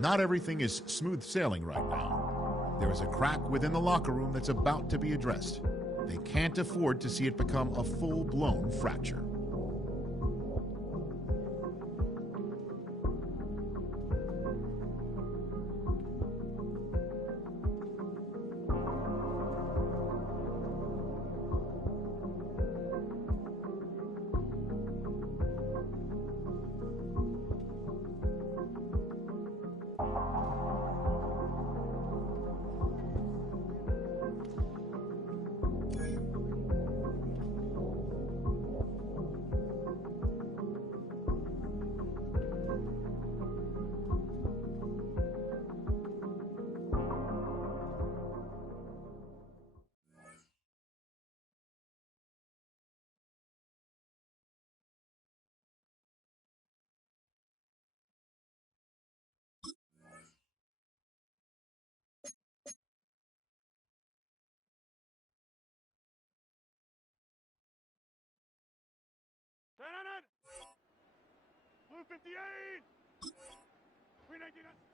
Not everything is smooth sailing right now. There is a crack within the locker room that's about to be addressed. They can't afford to see it become a full-blown fracture. Blue 58! 399!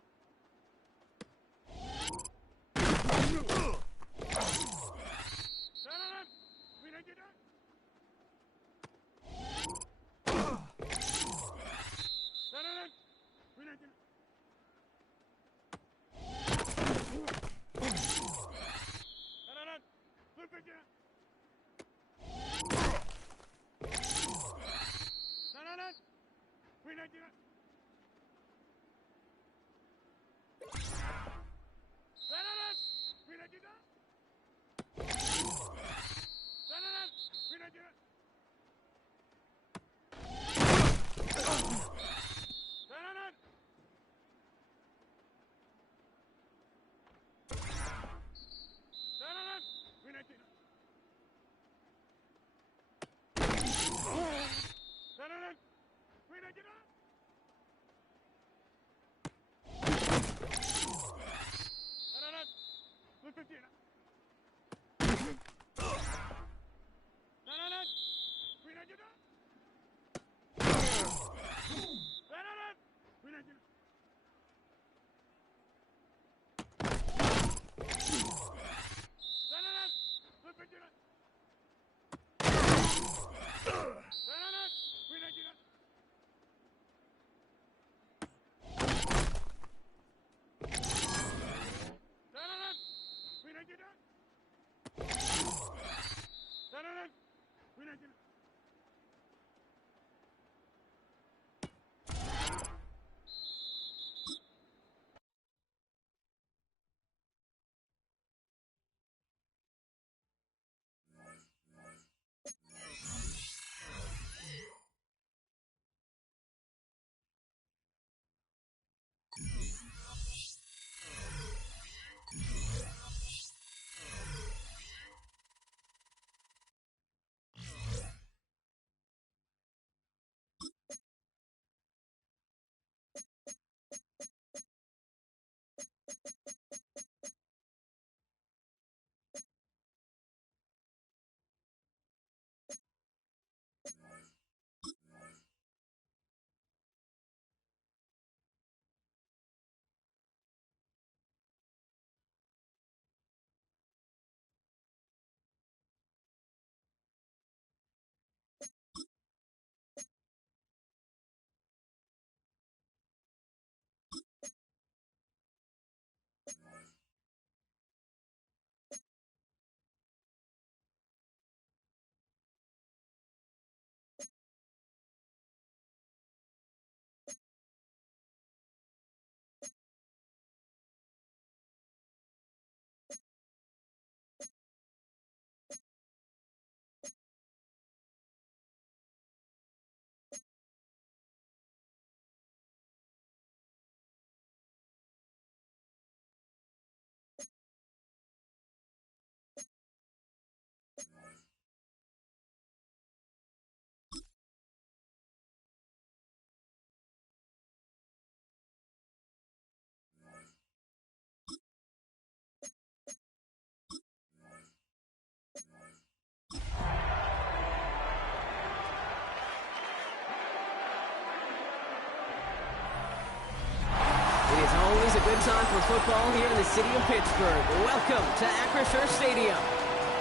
good time for football here in the city of Pittsburgh. Welcome to Acrisure Stadium.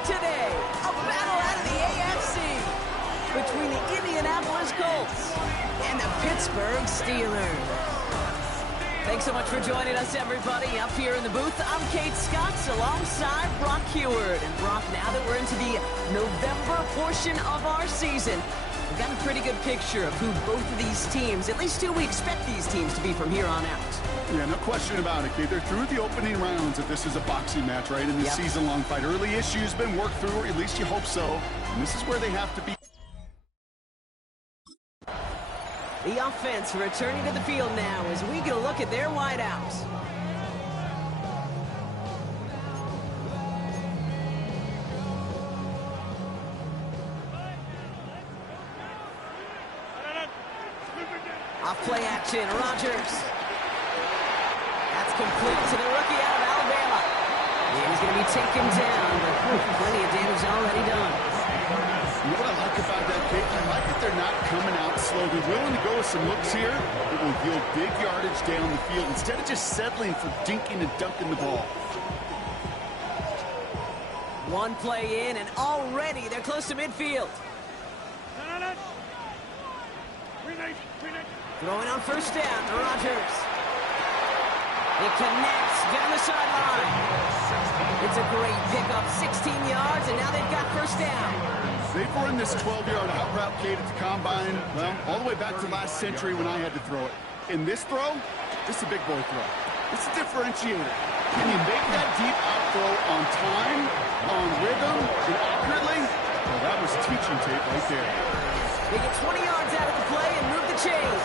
Today, a battle out of the AFC between the Indianapolis Colts and the Pittsburgh Steelers. Thanks so much for joining us, everybody. Up here in the booth, I'm Kate Scotts alongside Brock Heward. And Brock, now that we're into the November portion of our season, we've got a pretty good picture of who both of these teams, at least who we expect these teams to be from here on out. Yeah, no question about it, Kate. They're through the opening rounds if this is a boxing match, right? In this season-long fight. Early issues been worked through, or at least you hope so. And this is where they have to be. The offense returning to the field now as we get a look at their wideouts. Off play action, Rodgers. That's complete to the rookie out of Alabama. And he's going to be taken down, but plenty of damage already done. You know what I like about that, Kate? I like that they're not coming out slow. They're willing to go with some looks here that will yield big yardage down the field instead of just settling for dinking and dunking the ball. One play in, and already they're close to midfield. Throwing on first down, Rodgers. It connects down the sideline. It's a great pickup, 16 yards, and now they've got first down. They've run this 12-yard out route, Kate, at the combine, well, all the way back to last century when I had to throw it. In this throw, this is a big boy throw. It's a differentiator. Can you make that deep out throw on time, on rhythm, and accurately? Well, that was teaching tape right there. They get 20 yards out of the play and move the chains.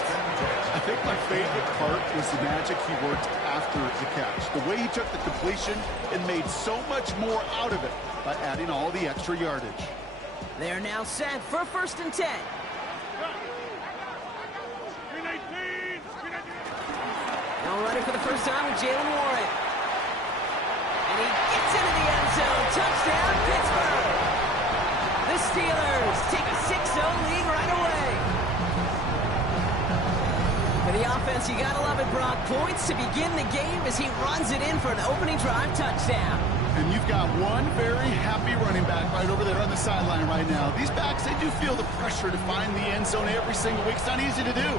I think my favorite part was the magic he worked after the catch. The way he took the completion and made so much more out of it by adding all the extra yardage. They're now set for first and 10. Now running for the first time with Jalen Warren. And he gets into the end zone. Touchdown, Pittsburgh. The Steelers take a 6-0 lead right away. For the offense, you gotta love it, Brock. Points to begin the game as he runs it in for an opening drive touchdown. And you've got one very happy running back right over there on the sideline right now. These backs, they do feel the pressure to find the end zone every single week. It's not easy to do.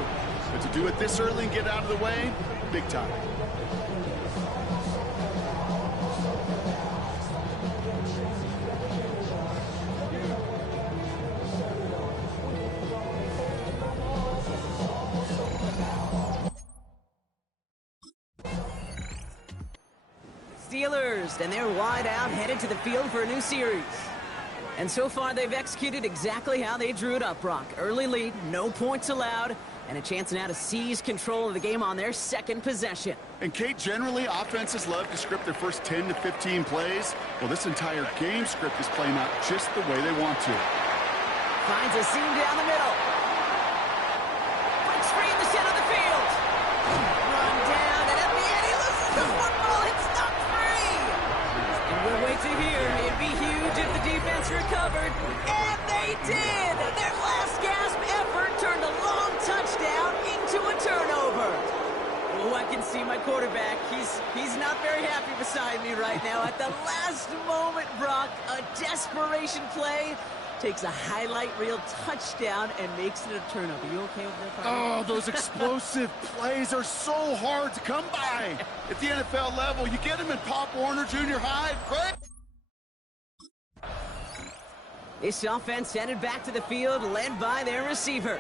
But to do it this early and get out of the way, big time. Steelers, and they're wide out, headed to the field for a new series. And so far, they've executed exactly how they drew it up, Brock. Early lead, no points allowed, and a chance now to seize control of the game on their second possession. And, Kate, generally, offenses love to script their first 10 to 15 plays. Well, this entire game script is playing out just the way they want to. Finds a seam down the middle. Breaks free in the center of the field. Run down, and at the end, he loses the football. It's not free. And we'll wait to hear. It'd be huge if the defense recovered. And they did. Their last gasp effort turned a long touchdown into a turnover. Oh, I can see my quarterback. He's not very happy beside me right now. At the last moment, Brock, a desperation play. Takes a highlight reel touchdown and makes it a turnover. You okay over there, Carter? Oh, those explosive plays are so hard to come by. At the NFL level, you get them in Pop Warner Junior High. Great. This offense headed back to the field, led by their receiver.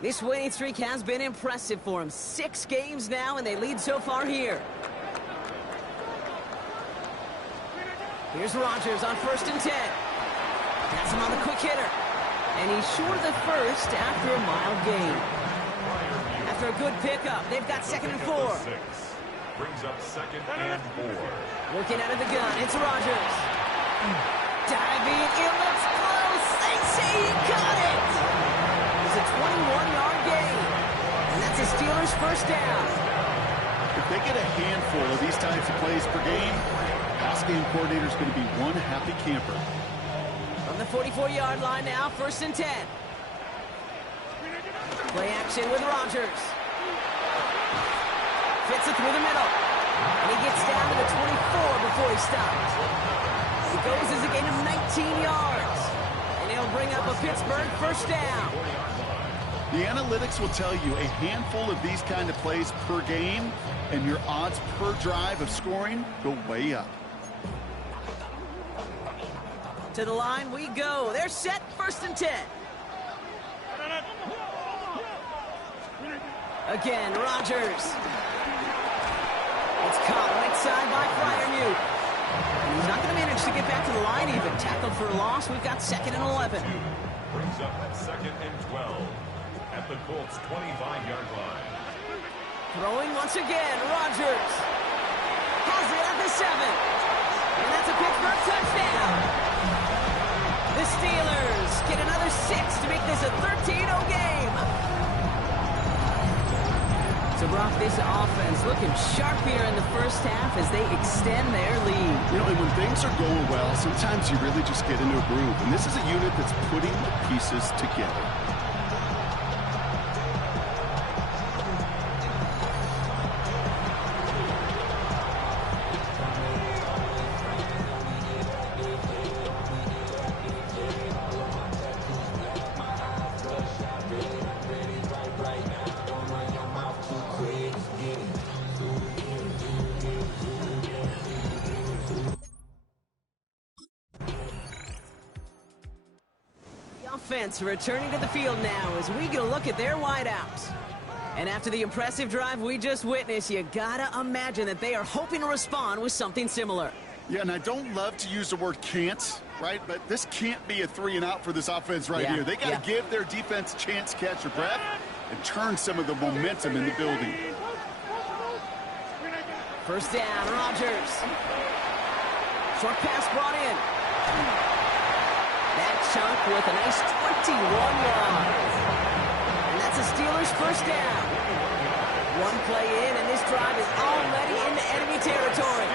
This winning streak has been impressive for them. 6 games now, and they lead so far here. Here's Rodgers on first and 10. Has him on the quick hitter. And he's short of the first after a mile gain. After a good pickup, they've got second and 4. Brings up second and 4. Working out of the gun, it's Rodgers. Diving, it looks close. They say he caught it. It's a 21-yard gain. And that's the Steelers' first down. If they get a handful of these types of plays per game, pass game coordinator is going to be one happy camper. From the 44-yard line now, first and 10. Play action with Rodgers. Fits it through the middle. And he gets down to the 24 before he stops. It goes as a gain of 19 yards. And he'll bring up a Pittsburgh first down. The analytics will tell you a handful of these kind of plays per game, and your odds per drive of scoring go way up. To the line we go. They're set, 1st and 10. Again, Rodgers. It's caught right side by Freiermuth. And he's not going to manage to get back to the line even. Tackled for a loss. We've got 2nd and 11. Brings up 2nd and 12 at the Colts' 25-yard line. Throwing once again, Rodgers. Has it at the 7. And that's a Pittsburgh touchdown. The Steelers get another 6 to make this a 13-0 game. So, Brock, this offense looking sharp here in the first half as they extend their lead. You know, and when things are going well, sometimes you really just get into a groove. And this is a unit that's putting the pieces together. Offense returning to the field now as we get a look at their wideouts. And after the impressive drive we just witnessed, you gotta imagine that they are hoping to respond with something similar. Yeah, and I don't love to use the word can't, right? But this can't be a 3-and-out for this offense right here. They got to give their defense a chance to catch their breath and turn some of the momentum in the building. First down, Rodgers. Short pass brought in. That chunk with a nice 21 yards. And that's a Steelers first down. One play in, and this drive is already into enemy territory.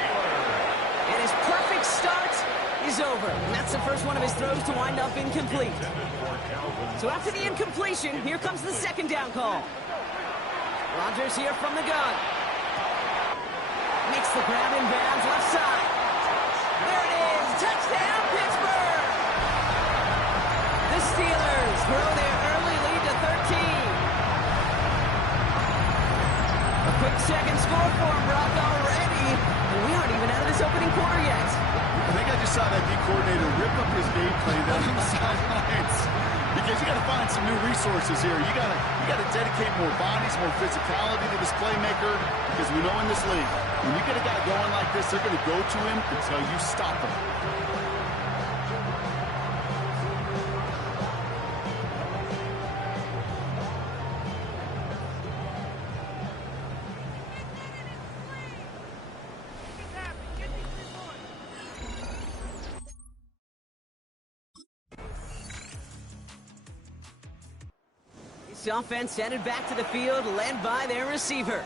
And his perfect start is over. And that's the first one of his throws to wind up incomplete. So after the incompletion, here comes the 2nd down call. Rodgers here from the gun. Makes the grab in bounds left side. There it is. Touchdown, Pittsburgh. The Steelers grow their early lead to 13. A quick second score for him, Brock, already. And we aren't even out of this opening quarter yet. I think I just saw that D coordinator rip up his game plan down on the sidelines. Because you got to find some new resources here. You got to dedicate more bodies, more physicality to this playmaker. Because we know in this league, when you get a guy going like this, they're going to go to him until you stop him. This offense headed back to the field, led by their receiver.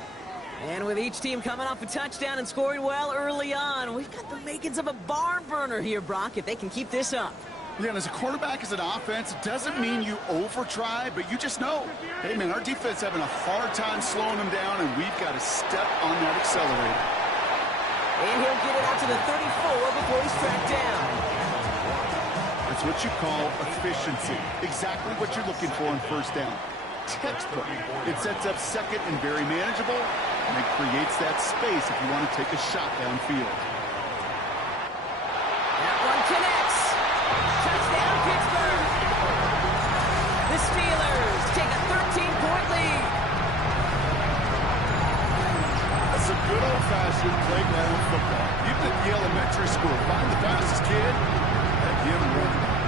And with each team coming off a touchdown and scoring well early on, we've got the makings of a barn burner here, Brock, if they can keep this up. Yeah, and as a quarterback, as an offense, it doesn't mean you over-try, but you just know, hey, man, our defense having a hard time slowing them down, and we've got to step on that accelerator. And he'll get it out to the 34 before he's tracked down. That's what you call efficiency. Exactly what you're looking for on first down. Textbook. It sets up 2nd and very manageable, and it creates that space if you want to take a shot downfield. That one connects. Touchdown, Pittsburgh. The Steelers take a 13-point lead. That's some good old-fashioned playground football. Even at the elementary school, find the fastest kid and give him one.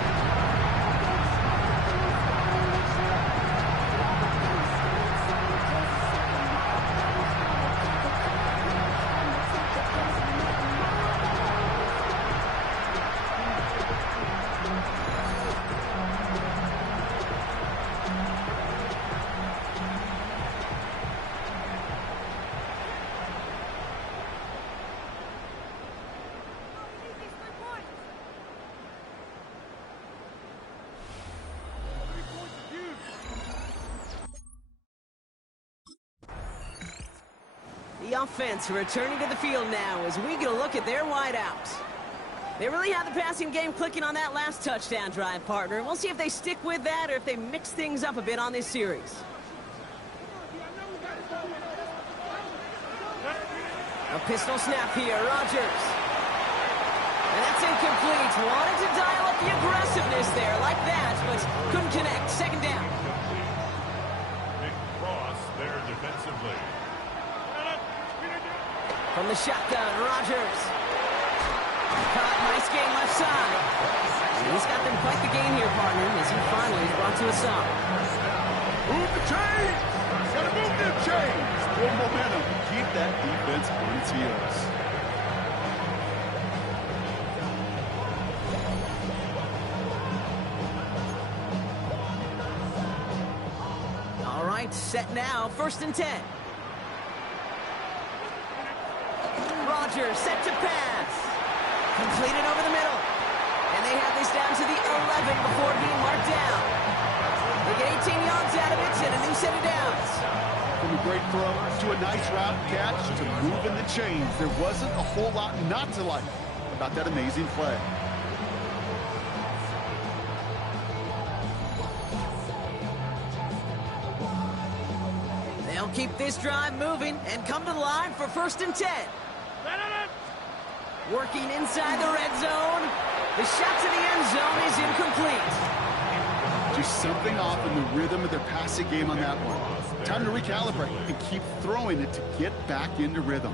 The offense returning to the field now as we get a look at their wideouts. They really had the passing game clicking on that last touchdown drive, partner. And we'll see if they stick with that or if they mix things up a bit on this series. A pistol snap here, Rodgers. And that's incomplete. Wanted to dial up the aggressiveness there like that, but couldn't connect. Second down. Big cross there defensively. From the shotgun, Rodgers. Caught, nice gain left side. And he's got them quite the gain here, partner, as he finally is brought to a stop. Move the chains! Gotta move the chains! Build momentum. Keep that defense on its heels. All right, set now, 1st and 10. Rodgers set to pass. Completed over the middle. And they have this down to the 11 before being marked down. They get 18 yards out of it and a new set of downs. From a great throw to a nice route catch to moving the chains, there wasn't a whole lot not to like about that amazing play. They'll keep this drive moving and come to the line for 1st and 10. Working inside the red zone. The shot to the end zone is incomplete. Just something off in the rhythm of their passing game on that one. Time to recalibrate and keep throwing it to get back into rhythm.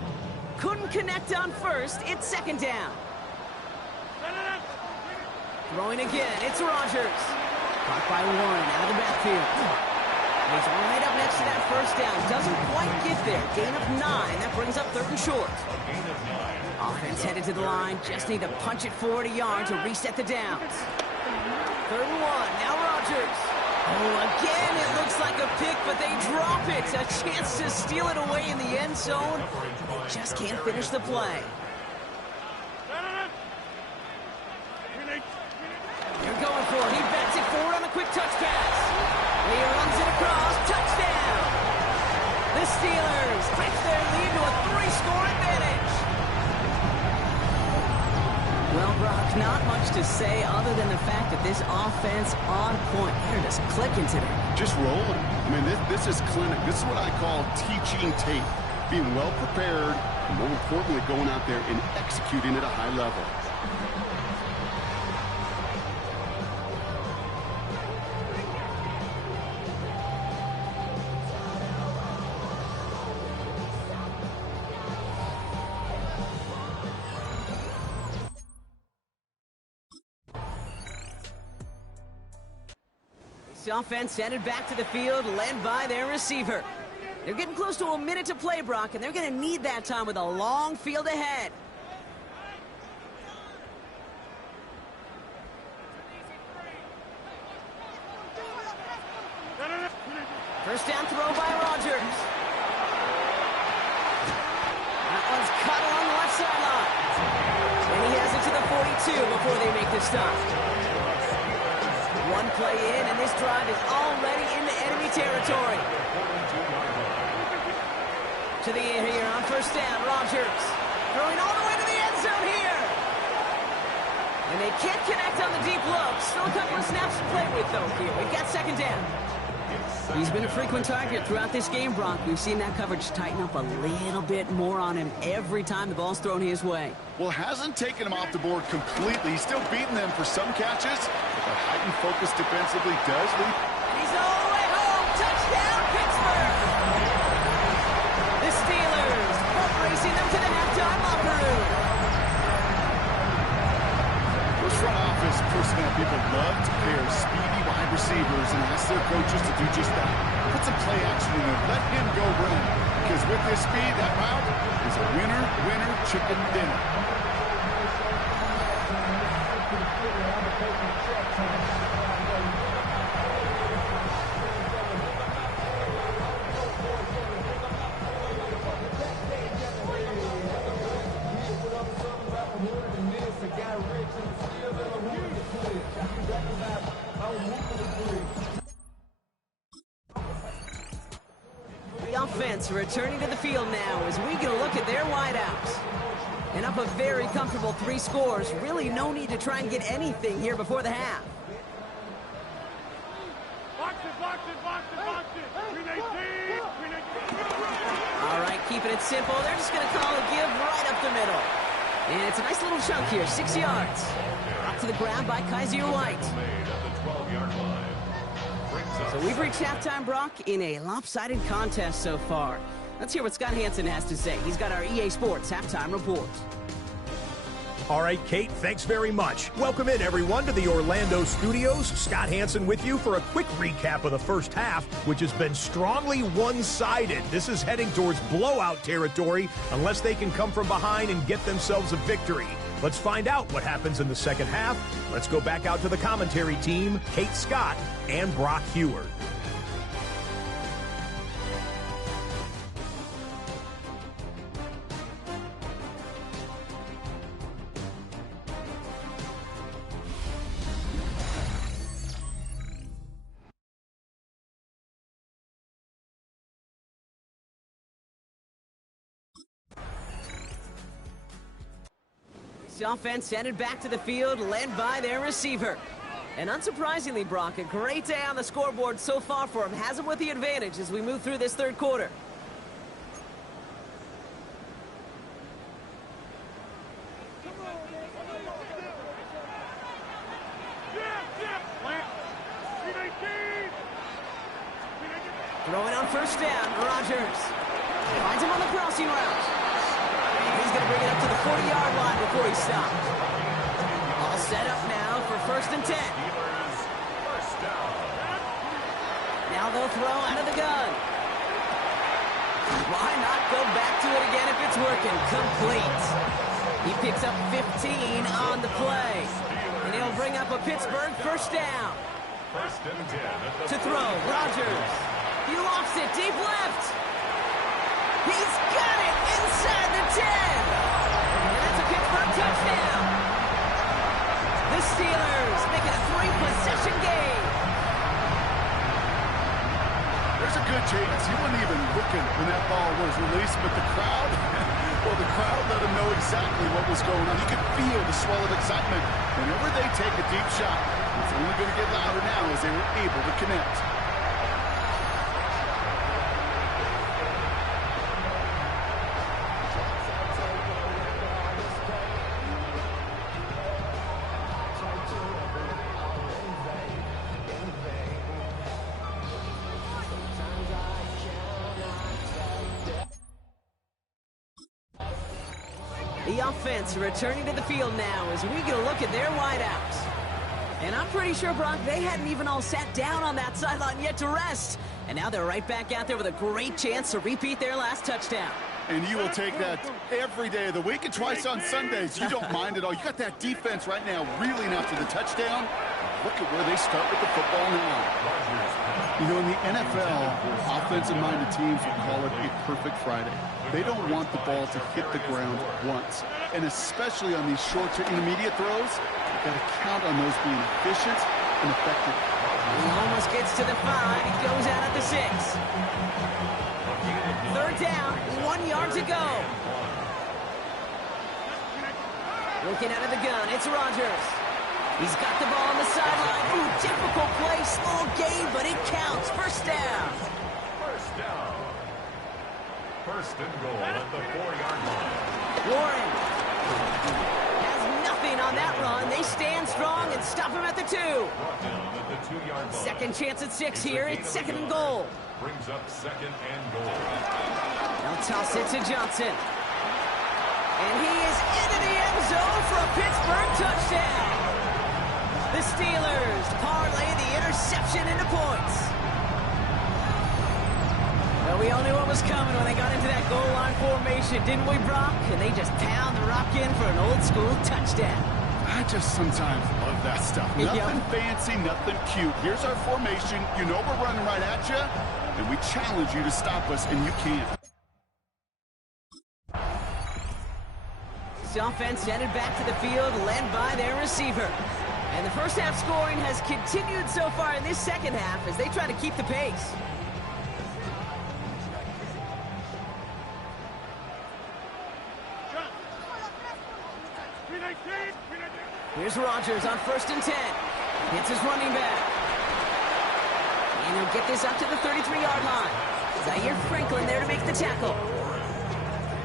Couldn't connect on 1st. It's 2nd down. Throwing again. It's Rodgers. Caught by Warren out of the backfield. He's right up next to that 1st down. Doesn't quite get there. Gain of 9. That brings up 3rd and short. Offense headed to the line. Just need to punch it forward a yard to reset the downs. 3rd and 1. Now Rodgers. Oh, again, it looks like a pick, but they drop it. A chance to steal it away in the end zone. They just can't finish the play. They're going for it. He backs it forward on a quick touch pass. He runs it across. Touchdown. The Steelers take their lead to a 3-score advantage. Well, Brock, not much to say other than the fact that this offense on point. They're just clicking today. Just rolling. I mean, this is clinic. This is what I call teaching tape. Being well prepared, and more importantly, going out there and executing at a high level. This offense headed back to the field, led by their receiver. They're getting close to a minute to play, Brock, and they're going to need that time with a long field ahead. First down throw by Rodgers. That one's cut along the left sideline. And he has it to the 42 before they make the stop. One play in, and this drive is already into enemy territory. To the air here on 1st down, Rodgers. Throwing all the way to the end zone here. And they can't connect on the deep low. Still a couple of snaps to play with, though, here. We've got 2nd down. He's been a frequent target throughout this game, Brock. We've seen that coverage tighten up a little bit more on him every time the ball's thrown his way. Well, hasn't taken him off the board completely. He's still beating them for some catches, but the heightened focus defensively does lead. He's all the way home. Touchdown, Pittsburgh! The Steelers racing them to the halftime locker room. Those front office personnel people love to pair speedy wide receivers and ask their coaches to do just that. Put some play action in there. Let him go run. Because with his speed, that route is a winner, winner, chicken dinner. offense returning to the field now as we get a look at their wideouts. And up a very comfortable 3 scores. Really no need to try and get anything here before the half. All right, keeping it simple. They're just going to call a give right up the middle. And it's a nice little chunk here, 6 yards. Up to the ground by Quisaveli. So we've reached halftime, Brock, in a lopsided contest so far. Let's hear what Scott Hansen has to say. He's got our EA Sports halftime report. All right, Kate, thanks very much. Welcome in, everyone, to the Orlando studios. Scott Hansen with you for a quick recap of the first half, which has been strongly one-sided. This is heading towards blowout territory unless they can come from behind and get themselves a victory. Let's find out what happens in the second half. Let's go back out to the commentary team, Kate Scott and Brock Heward. The offense headed back to the field, led by their receiver. And unsurprisingly, Brock, a great day on the scoreboard so far for him. Has him with the advantage as we move through this third quarter. Throwing on first down, Rodgers. Finds him on the crossing route. He's going to bring it up to the 40-yard line before he stops. All set up now for 1st and 10. Now they'll throw out of the gun. Why not go back to it again if it's working? Complete. He picks up 15 on the play. And he'll bring up a Pittsburgh first down. 1st and 10. To throw, Rodgers. He lofts it deep left. He's got it inside the 10. And that's a Pittsburgh touchdown. The Steelers make it a 3-possession game. There's a good chance he wasn't even looking when that ball was released, but the crowd, well, the crowd let him know exactly what was going on. You could feel the swell of excitement. Whenever they take a deep shot, it's only going to get louder now as they were able to connect. The offense returning to the field now as we get a look at their wideouts. And I'm pretty sure, Brock, they hadn't even all sat down on that sideline yet to rest. And now they're right back out there with a great chance to repeat their last touchdown. And you will take that every day of the week and twice on Sundays. You don't mind at all. You got that defense right now reeling after the touchdown. Look at where they start with the football now. You know, in the NFL, offensive-minded teams will call it a perfect Friday. They don't want the ball to hit the ground once. And especially on these short to intermediate throws, you've got to count on those being efficient and effective. He almost gets to the 5. He goes out at the 6. 3rd down, 1 yard to go. Looking out of the gun, it's Rodgers. He's got the ball on the sideline. Ooh, difficult play, small gain, but it counts. First down. 1st and goal at the 4-yard line. Warren has nothing on that run. They stand strong and stop him at the 2. Brought down at the 2-yard line. Second chance at 6 here. It's 2nd and goal. Brings up 2nd and goal. They'll toss it to Johnson. And he is into the end zone for a Pittsburgh touchdown. The Steelers parlay the interception into points. Well, we all knew what was coming when they got into that goal line formation, didn't we, Brock? And they just pound the rock in for an old-school touchdown. I just sometimes love that stuff. Nothing fancy, nothing cute. Here's our formation. You know we're running right at you, and we challenge you to stop us, and you can't. This offense headed back to the field, led by their receiver. And the first half scoring has continued so far in this second half as they try to keep the pace. Here's Rodgers on 1st and 10. Hits his running back. And he'll get this up to the 33-yard line. Zaire Franklin there to make the tackle.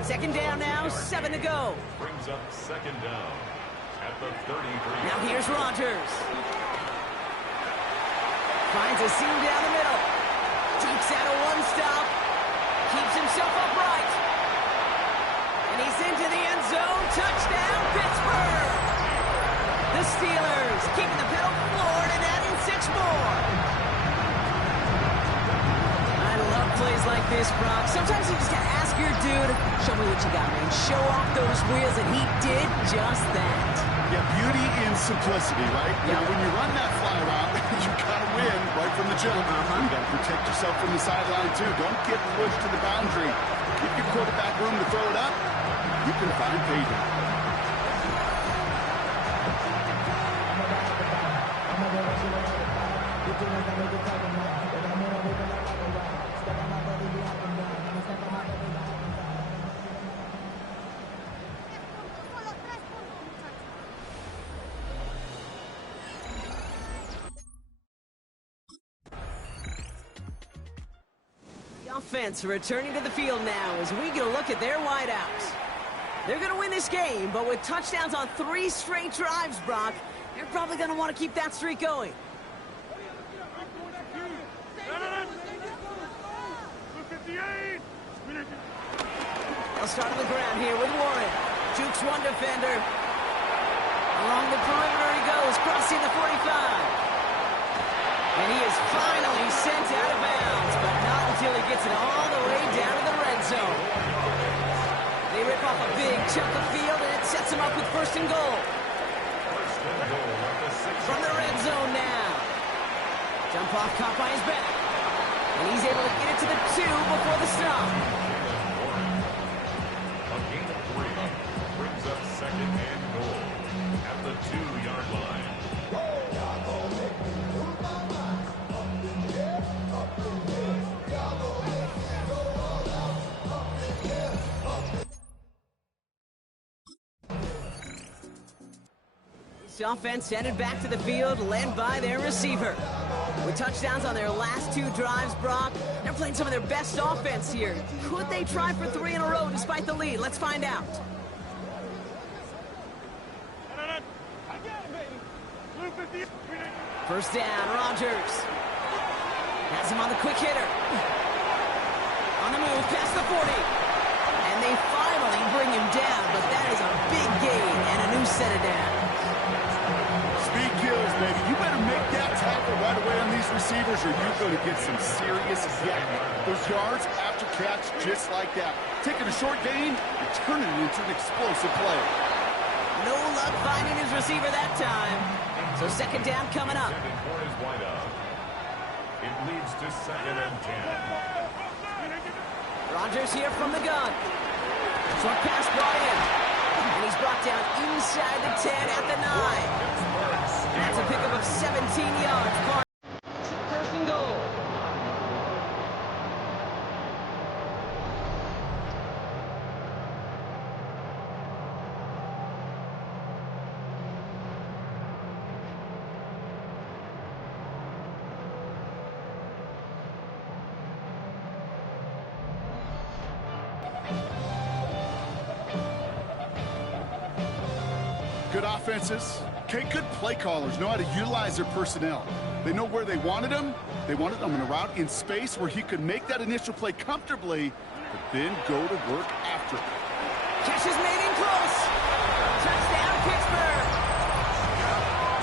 2nd down now, 7 to go. Brings up 2nd down at the 33. Now here's Rodgers. Finds a seam down the middle. Takes out a one-stop. Keeps himself upright. And he's into the end zone. Touchdown, Pittsburgh! The Steelers keeping the pedal floored and adding 6 more. I love plays like this, Brock. Sometimes you just gotta ask your dude, show me what you got, man. Show off those wheels, and he did just that. Yeah, beauty in simplicity, right? Yeah. Now, when you run that fly route, you gotta win right from the jump. You gotta protect yourself from the sideline, too. Don't get pushed to the boundary. Give your quarterback room to throw it up. You can find paydirt. Offense returning to the field now as we get a look at their wideouts. They're going to win this game, but with touchdowns on 3 straight drives, Brock, they're probably going to want to keep that streak going. They'll start on the ground here with Warren. Jukes one defender. Along the perimeter he goes, crossing the 45. And he is finally sent out of bounds, but not until he gets it all the way down to the red zone. They rip off a big chunk of field, and it sets him up with 1st and goal. From the red zone now. Jump off caught by his back. And he's able to get it to the 2 before the stop. A gain of 3 brings up 2nd and goal at the 2-yard line. This offense headed back to the field, led by their receiver. With touchdowns on their last 2 drives, Brock, they're playing some of their best offense here. Could they try for 3 in a row despite the lead? Let's find out. First down, Rodgers. Has him on the quick hitter. On the move, past the 40. And they finally bring him down, but that is a big gain and a new set of downs. Speed kills, baby. You better make that tackle right away on these receivers or you're going to get some serious yak. Those yards after catch just like that. Taking a short gain and turning it into an explosive play. No luck finding his receiver that time. So 2nd down coming up. For his wideout. It leads to 2nd and 10. Rodgers here from the gun. Short pass brought in. And he's brought down inside the 10 at the 9. That's a pickup of 17 yards. 1st and goal. Good offenses, okay, good play callers know how to utilize their personnel. They know where they wanted him. They wanted him in a route in space where he could make that initial play comfortably, but then go to work after it. Catch is made in close. Touchdown, Pittsburgh.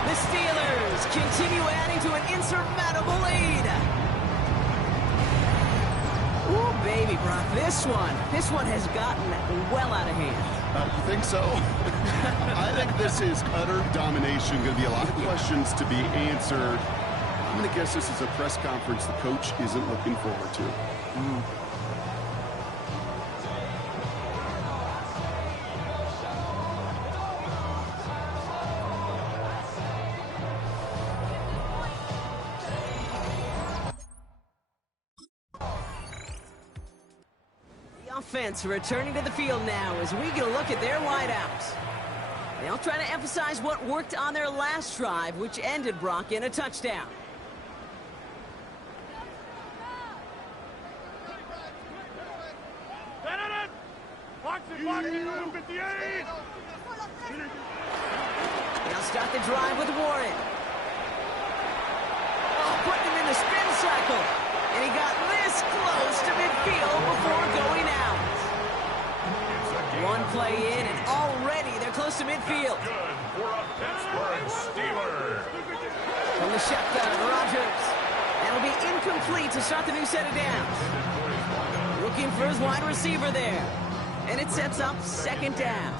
The Steelers continue adding to an insurmountable lead. Ooh, baby, Brock, this one has gotten well out of hand. You think so? I think this is utter domination. Going to be a lot of questions to be answered. I'm going to guess this is a press conference the coach isn't looking forward to. Offense returning to the field now as we get a look at their wideouts. They'll try to emphasize what worked on their last drive, which ended, Brock, in a touchdown. They'll start the drive with Warren. Oh, putting him in the spin cycle. And he got this close to midfield before going out. One play in, and already they're close to midfield. Good for a Pittsburgh Steelers. From the shotgun, Rodgers. That'll be incomplete to start the new set of downs. Looking for his wide receiver there. And it sets up second down.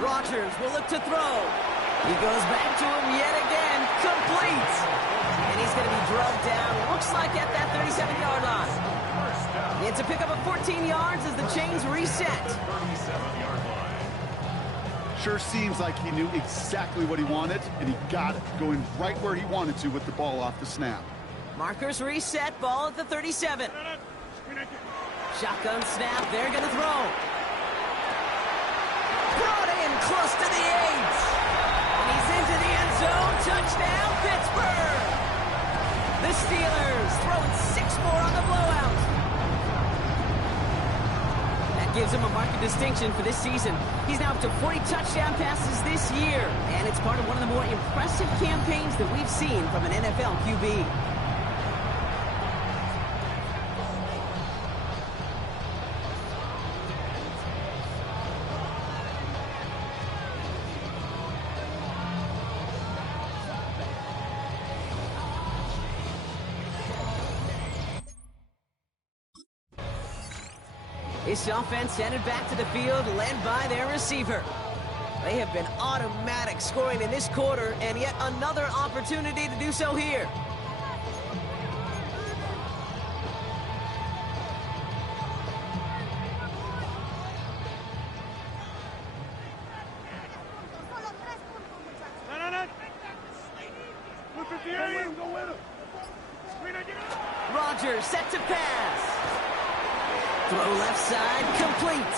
Rodgers will look to throw. He goes back to him yet again. Complete. And he's going to be drugged down. Looks like at that 37-yard line. It's a pickup of 14 yards as the chains reset. 37-yard line. Sure seems like he knew exactly what he wanted, and he got it, going right where he wanted to with the ball off the snap. Markers reset, ball at the 37. Shotgun snap, they're going to throw. Brought in close to the 8. And he's into the end zone. Touchdown, Pittsburgh. The Steelers throwing 6 more on the blowout. That gives him a marked distinction for this season. He's now up to 40 touchdown passes this year. And it's part of one of the more impressive campaigns that we've seen from an NFL QB. This offense headed back to the field, led by their receiver. They have been automatic scoring in this quarter, and yet another opportunity to do so here. Rodgers set to pass. Throw left side, complete.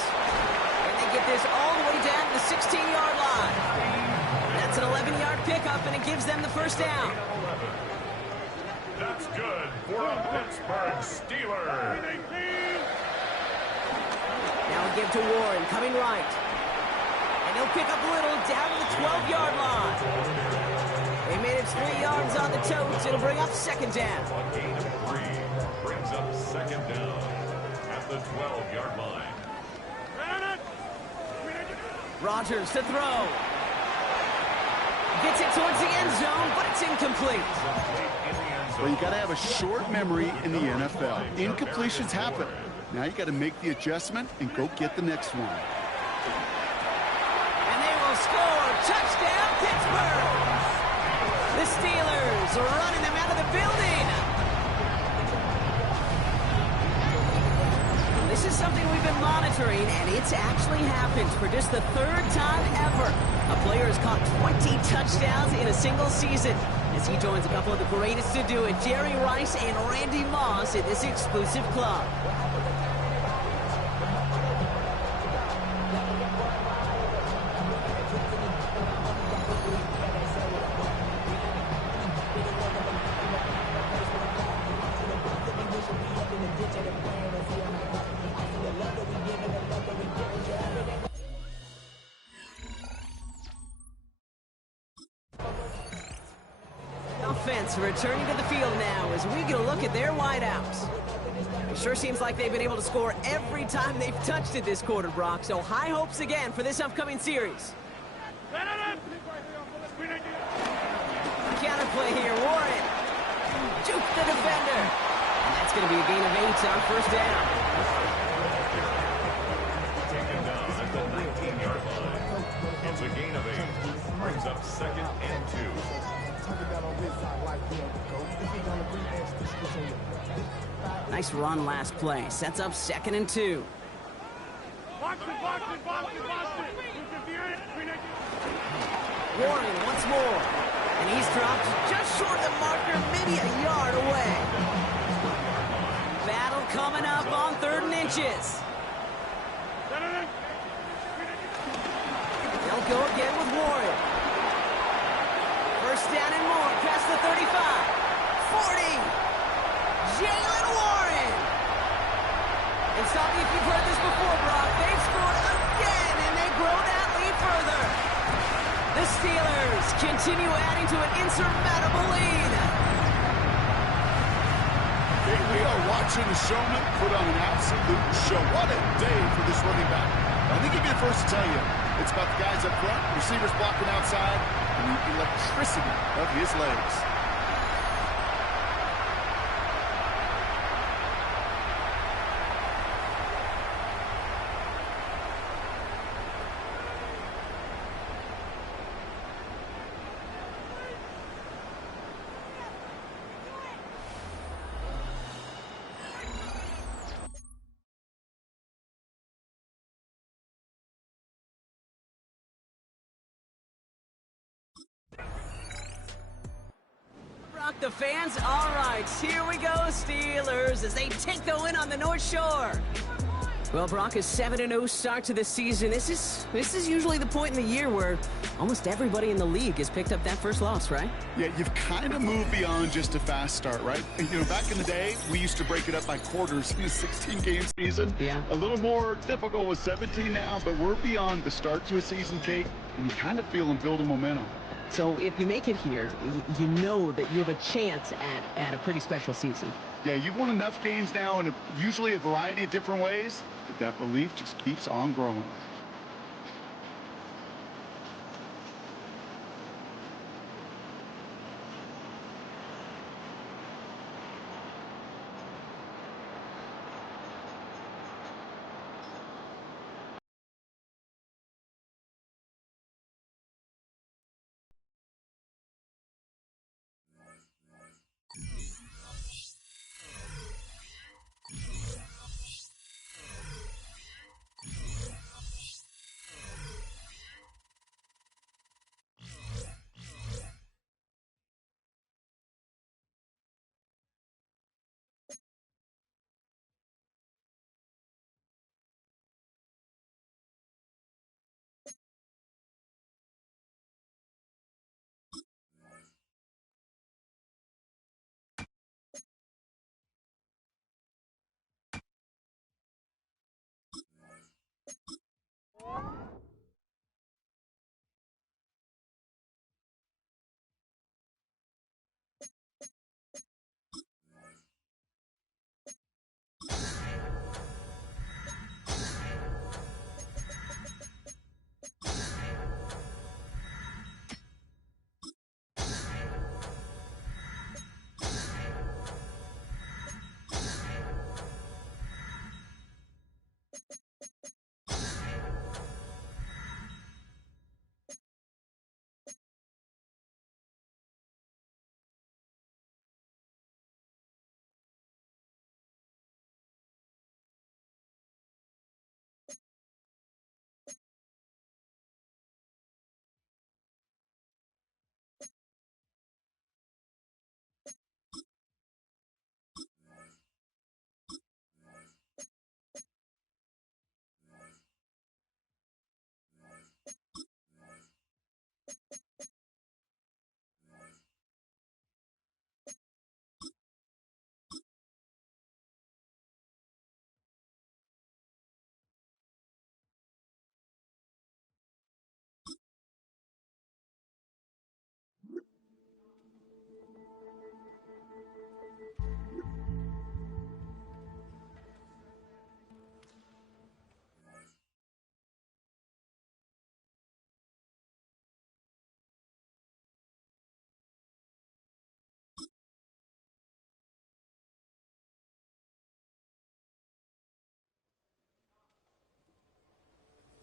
And they get this all the way down to the 16-yard line. That's an 11-yard pickup, and it gives them the first down. That's good for a Pittsburgh Steelers. Now we give to Warren, coming right. And he'll pick up Little down to the 12-yard line. They made it 3 yards on the toes. It'll bring up second down. A gain of 3 brings up second down at the 12-yard line. Rodgers to throw. Gets it towards the end zone, but it's incomplete. Well, you got to have a short memory in the NFL. Incompletions happen. Now you got to make the adjustment and go get the next one. And they will score. Touchdown, Pittsburgh. The Steelers are running them out of the building. This is something we've been monitoring, and it's actually happened for just the 3rd time ever. A player has caught 20 touchdowns in a single season as he joins a couple of the greatest to do it, Jerry Rice and Randy Moss, in this exclusive club. Offense returning to the field now as we get a look at their wideouts. It sure seems like they've been able to score every time they've touched it this quarter, Brock. So high hopes again for this upcoming series. Counterplay here, Warren. Juke the defender. And that's going to be a gain of 8 on first down. Taken down at the 19-yard line. It's a gain of 8. Brings up second and 2. Nice run last play. Sets up second and 2. Warren once more. He's dropped just short of the marker, maybe a yard away. Battle coming up on 3rd and inches. They'll go again with Warren. First down and more, past the 35. 40. Jalen Warren. And stop me if you've heard this before, Brock. They've scored again, and they grow that lead further. The Steelers continue adding to an insurmountable lead. We are watching the showman put on an absolute show. What a day for this running back. I think he'd be the first to tell you it's about the guys up front, receivers blocking outside, and the electricity of his legs. The fans, all right, here we go, Steelers, as they take the win on the North Shore. Well, Brock, a 7-0 start to the season. This is usually the point in the year where almost everybody in the league has picked up that first loss, right? Yeah, you've kind of moved beyond just a fast start, right? You know, back in the day, we used to break it up by quarters in a 16-game season. Yeah. A little more difficult with 17 now, but we're beyond the start to a season, Kate, and you kind of feel them building momentum. So if you make it here, you know that you have a chance at a pretty special season. Yeah, you've won enough games now in usually a variety of different ways, but that belief just keeps on growing.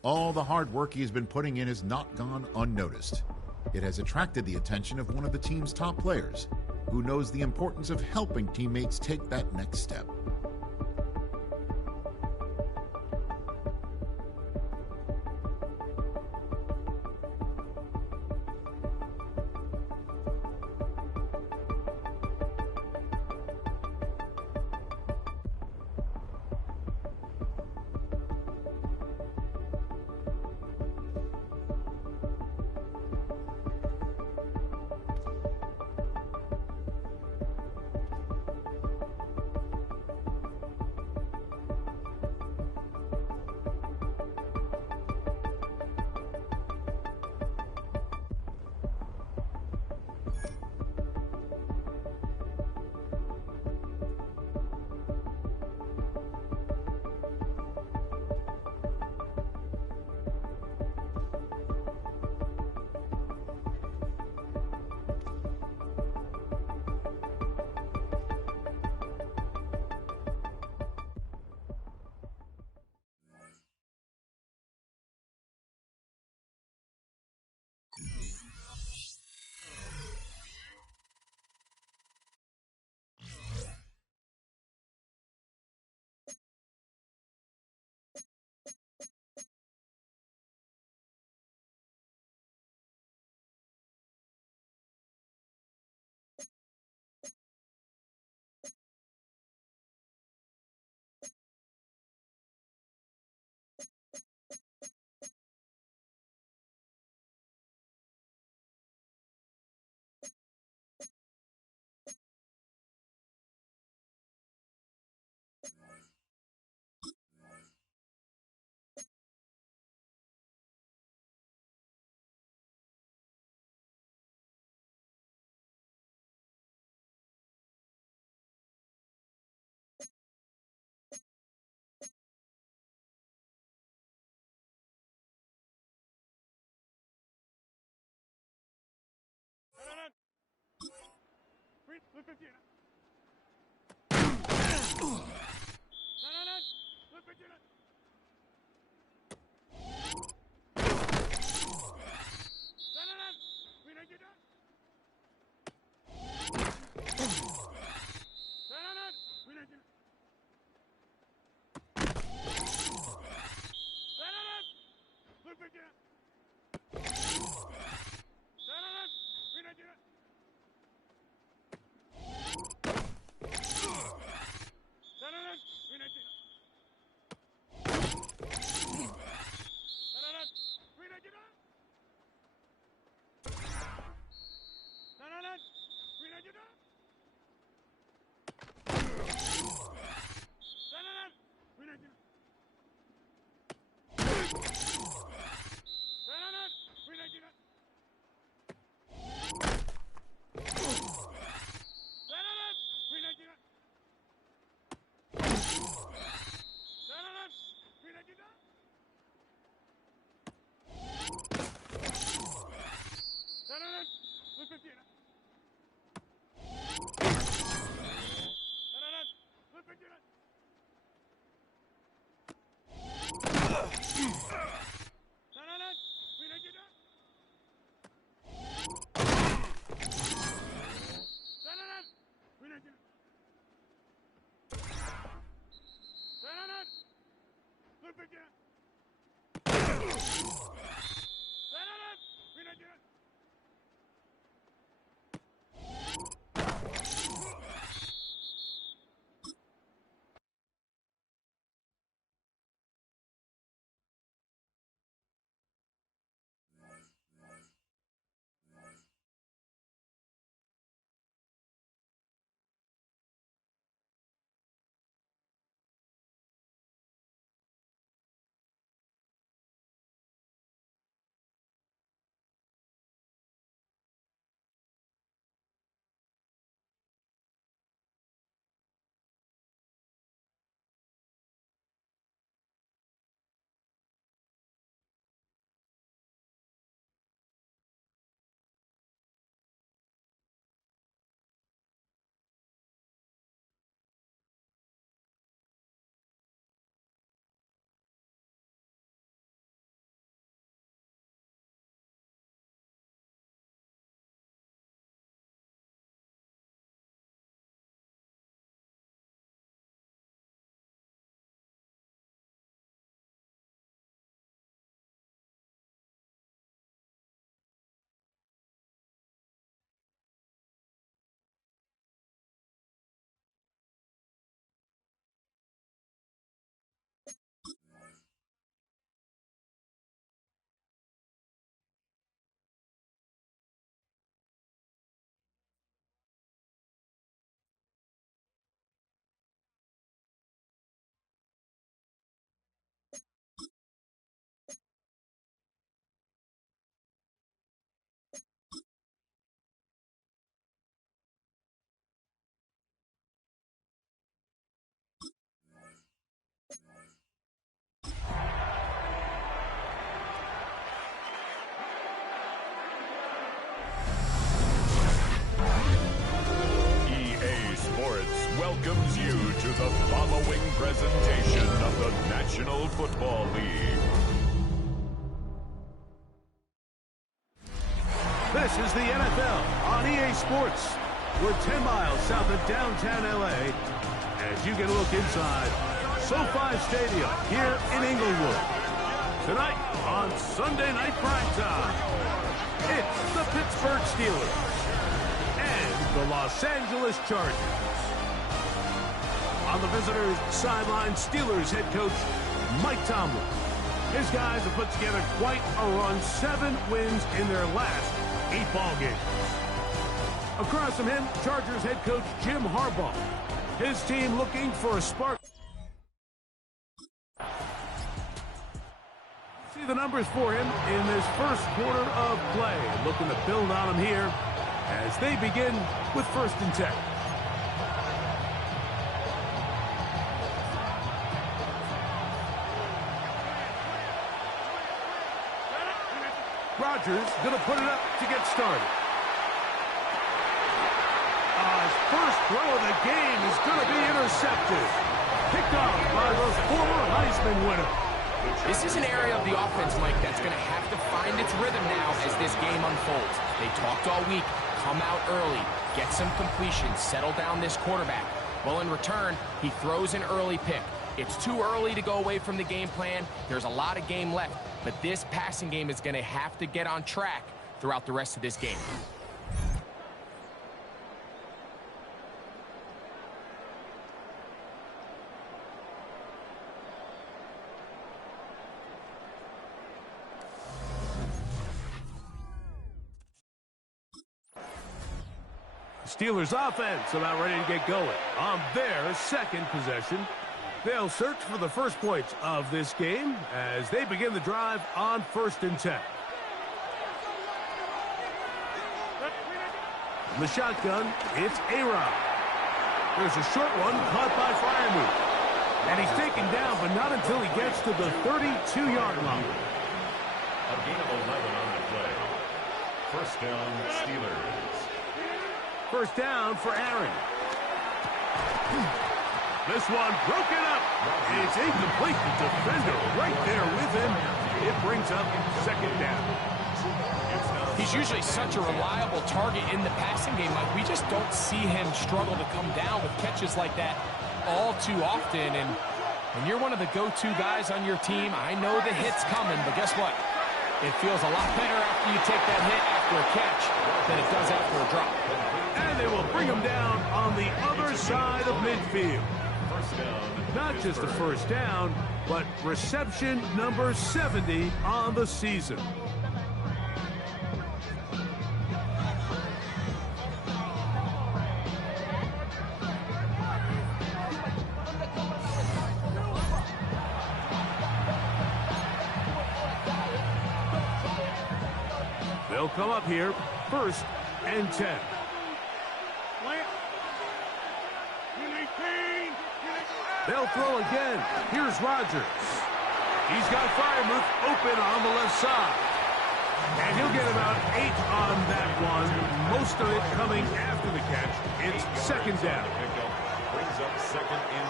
All the hard work he has been putting in has not gone unnoticed. It has attracted the attention of one of the team's top players, who knows the importance of helping teammates take that next step. welcomes you to the following presentation of the National Football League. This is the NFL on EA Sports. We're 10 miles south of downtown LA as you get a look inside SoFi Stadium here in Inglewood. Tonight on Sunday Night Primetime, it's the Pittsburgh Steelers and the Los Angeles Chargers. On the visitors' sideline, Steelers head coach Mike Tomlin. His guys have put together quite a run, 7 wins in their last 8 ball games. Across from him, Chargers head coach Jim Harbaugh. His team looking for a spark. See the numbers for him in this first quarter of play. Looking to build on him here as they begin with 1st and 10. Rodgers going to put it up to get started. His throw of the game is going to be intercepted. Picked off by the former Heisman winner. This is an area of the offense, Mike, that's going to have to find its rhythm now as this game unfolds. They talked all week, come out early, get some completion, settle down this quarterback. Well, in return, he throws an early pick. It's too early to go away from the game plan. There's a lot of game left, but this passing game is going to have to get on track throughout the rest of this game. Steelers offense about ready to get going on their second possession. They'll search for the first points of this game as they begin the drive on 1st and 10. The shotgun, it's A-Rod. There's a short one caught by Freiermuth. And he's taken down, but not until he gets to the 32-yard line. A gain of 11 on the play. First down, Steelers. First down for Aaron. This one broken up. It's incomplete. The defender right there with him. It brings up 2nd down. He's usually such a reliable target in the passing game. Like, we just don't see him struggle to come down with catches like that all too often. And when you're one of the go-to guys on your team, I know the hit's coming, but guess what? It feels a lot better after you take that hit after a catch than it does after a drop. And they will bring him down on the other side of midfield. Not just a first down, but reception number 70 on the season. They'll come up here, 1st and 10. They'll throw again. Here's Rodgers. He's got Freiermuth open on the left side. And he'll get about 8 on that one. Most of it coming after the catch. It's 2nd down. Brings up 2nd and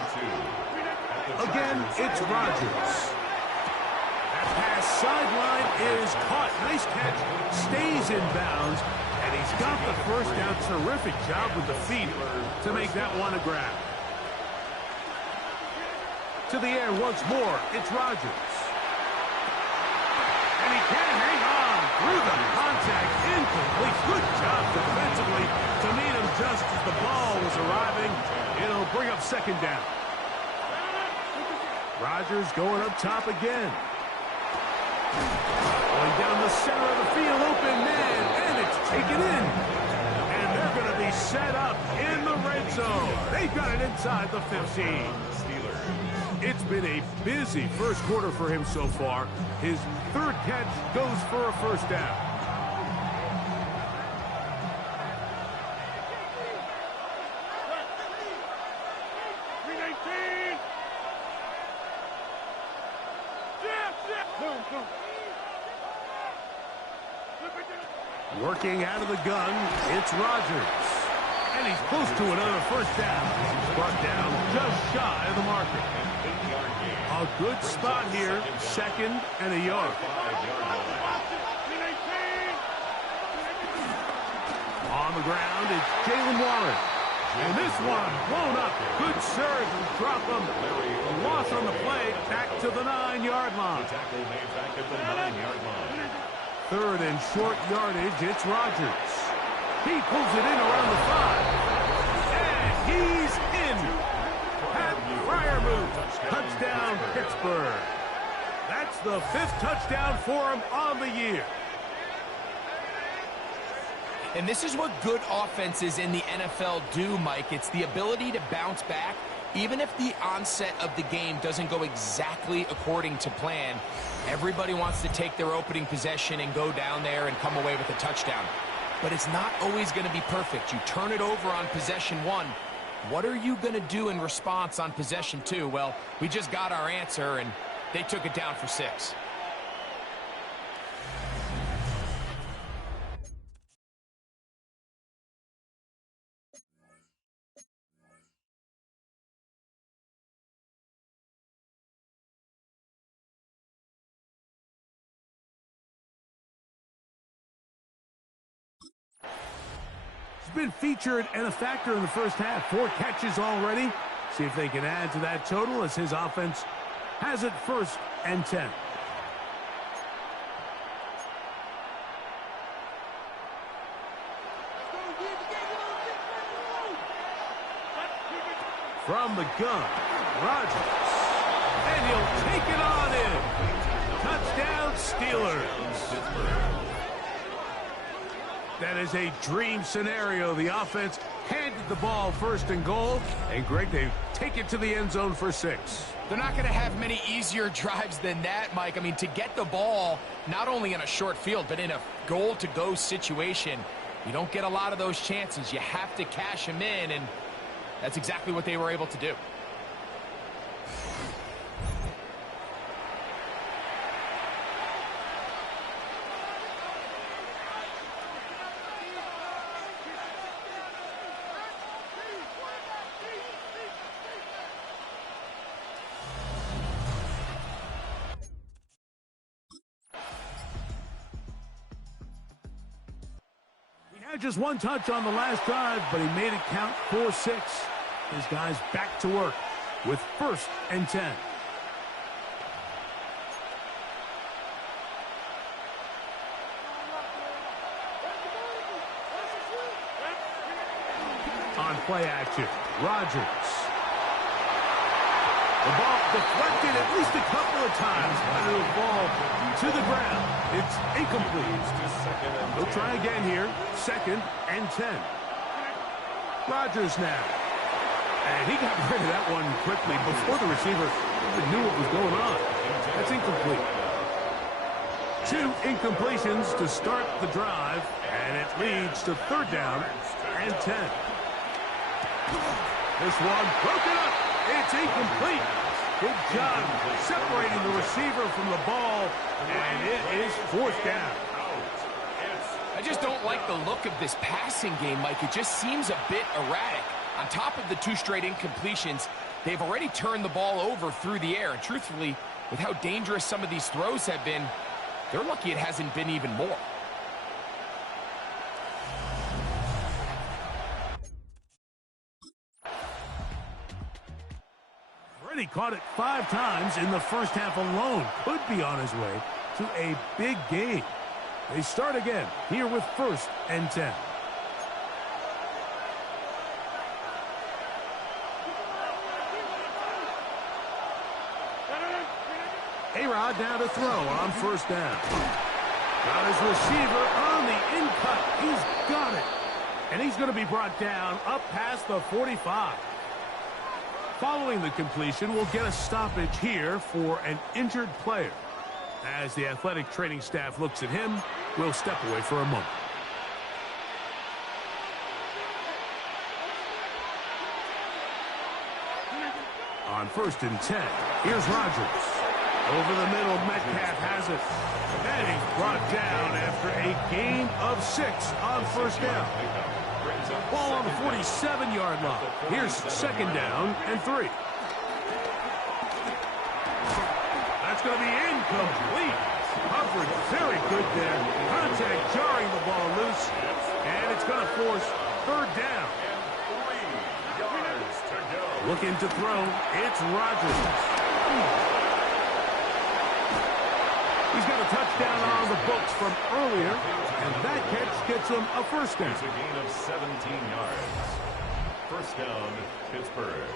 2. Again, it's Rodgers. That pass sideline is caught. Nice catch. Stays in bounds. And he's got the first down. Terrific job with the feet to make that one a grab. To the air once more, it's Rodgers. And he can't hang on through the contact. Incomplete. Good job defensively to meet him just as the ball was arriving. It'll bring up 2nd down. Rodgers going up top again. Going down the center of the field, open man, and it's taken in. And they're going to be set up in the red zone. They've got it inside the 15. It's been a busy first quarter for him so far. His 3rd catch goes for a first down. Working out of the gun, it's Rodgers. And he's close to another first down. He's brought down just shy of the marker. A good spot here, 2nd and a yard. On the ground, it's Jalen Warren. And this one blown up. Good surge and drop him. A loss on the play, back to the 9-yard line. 3rd and short yardage, it's Rodgers. He pulls it in around the 5. And he's in. Pat Freiermuth. Touchdown, Pittsburgh. That's the 5th touchdown for him on the year. And this is what good offenses in the NFL do, Mike. It's the ability to bounce back. Even if the onset of the game doesn't go exactly according to plan, everybody wants to take their opening possession and go down there and come away with a touchdown. But it's not always going to be perfect. You turn it over on possession 1. What are you going to do in response on possession 2? Well, we just got our answer, and they took it down for 6. He's been featured and a factor in the first half. 4 catches already. See if they can add to that total as his offense has it 1st and 10. From the gun, Rodgers. And he'll take it on in. Touchdown, Steelers. That is a dream scenario. The offense handed the ball 1st and goal. And, Greg, they take it to the end zone for 6. They're not going to have many easier drives than that, Mike. I mean, to get the ball, not only in a short field, but in a goal-to-go situation, you don't get a lot of those chances. You have to cash them in, and that's exactly what they were able to do. Had just 1 touch on the last drive, but he made it count for 6. His guys back to work with 1st and 10. On play action, Rodgers. The ball deflected at least a couple of times, but it'll fall to the ground. It's incomplete. He'll try again here. 2nd and 10. Rodgers now. And he got rid of that one quickly before the receiver even knew what was going on. That's incomplete. 2 incompletions to start the drive, and it leads to 3rd down and 10. This one broken up. It's incomplete. Good job separating the receiver from the ball, and it is 4th down. I just don't like the look of this passing game, Mike. It just seems a bit erratic. On top of the 2 straight incompletions, they've already turned the ball over through the air. And truthfully, with how dangerous some of these throws have been, they're lucky it hasn't been even more. Already caught it 5 times in the first half alone. Could be on his way to a big game. They start again here with 1st and 10. A-Rod now to throw on 1st down. Got his receiver on the in-cut. He's got it. And he's going to be brought down up past the 45. Following the completion, we'll get a stoppage here for an injured player. As the athletic training staff looks at him, we'll step away for a moment. On 1st and 10, here's Rodgers. Over the middle, Metcalf has it. And he's brought down after a gain of 6 on 1st down. Ball on the 47-yard line. Here's 2nd down and 3. That's going to be incomplete. Coverage very good there. Contact jarring the ball loose. And it's going to force 3rd down. Looking to throw. It's Rodgers. He's got a touchdown on the books from earlier, and that catch gets him a 1st down. It's a gain of 17 yards. 1st down, Pittsburgh.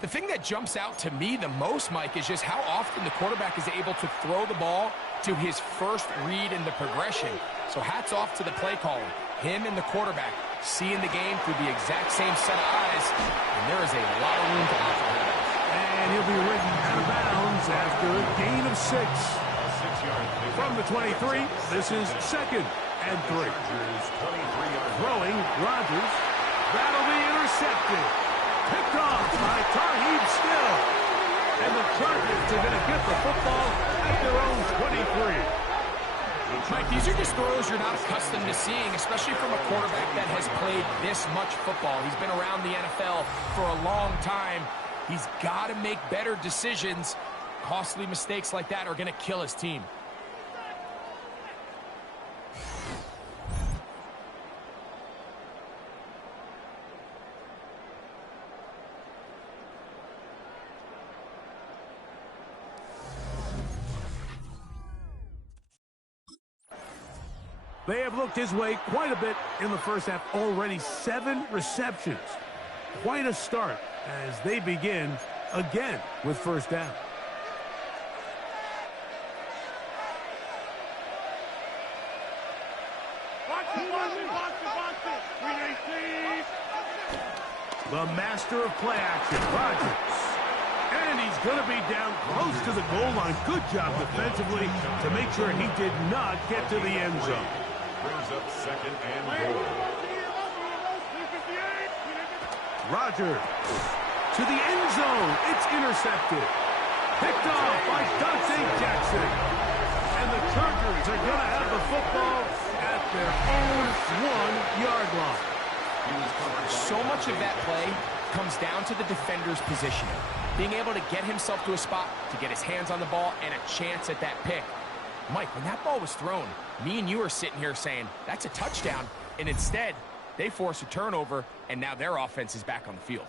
The thing that jumps out to me the most, Mike, is just how often the quarterback is able to throw the ball to his first read in the progression. So hats off to the play caller. Him and the quarterback seeing the game through the exact same set of eyes, and there is a lot of room to offer him. And he'll be ridden out of bounds after a gain of 6. From the 23, this is 2nd and 3. Throwing, Rodgers. That'll be intercepted. Picked off by Tarheeb Still. And the Chargers are going to get the football at their own 23. Mike, these are just throws you're not accustomed to seeing, especially from a quarterback that has played this much football. He's been around the NFL for a long time. He's got to make better decisions. Costly mistakes like that are going to kill his team. They have looked his way quite a bit in the first half. Already 7 receptions. Quite a start as they begin again with first down. The master of play action, Rodgers. And he's going to be down close to the goal line. Good job defensively to make sure he did not get to the end zone. Brings up second and goal. Rodgers to the end zone. It's intercepted. Picked off by Dante Jackson. And the Chargers are going to have the football at their own 1-yard line. So much of that play comes down to the defender's positioning. Being able to get himself to a spot, to get his hands on the ball, and a chance at that pick. Mike, when that ball was thrown, me and you are sitting here saying, that's a touchdown. And instead, they force a turnover, and now their offense is back on the field.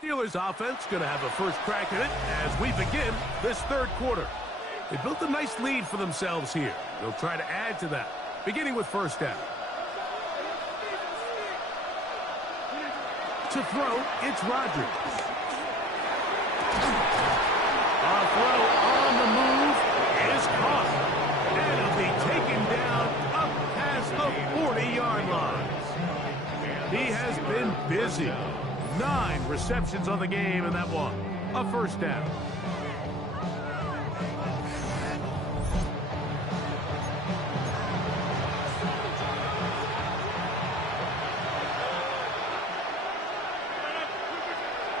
Steelers offense going to have a first crack at it as we begin this third quarter. They built a nice lead for themselves here. They'll try to add to that, beginning with first down. To throw, it's Rodgers. A throw on the move is caught. And it'll be taken down up past the 40-yard line. He has been busy. 9 receptions on the game in that one. A first down.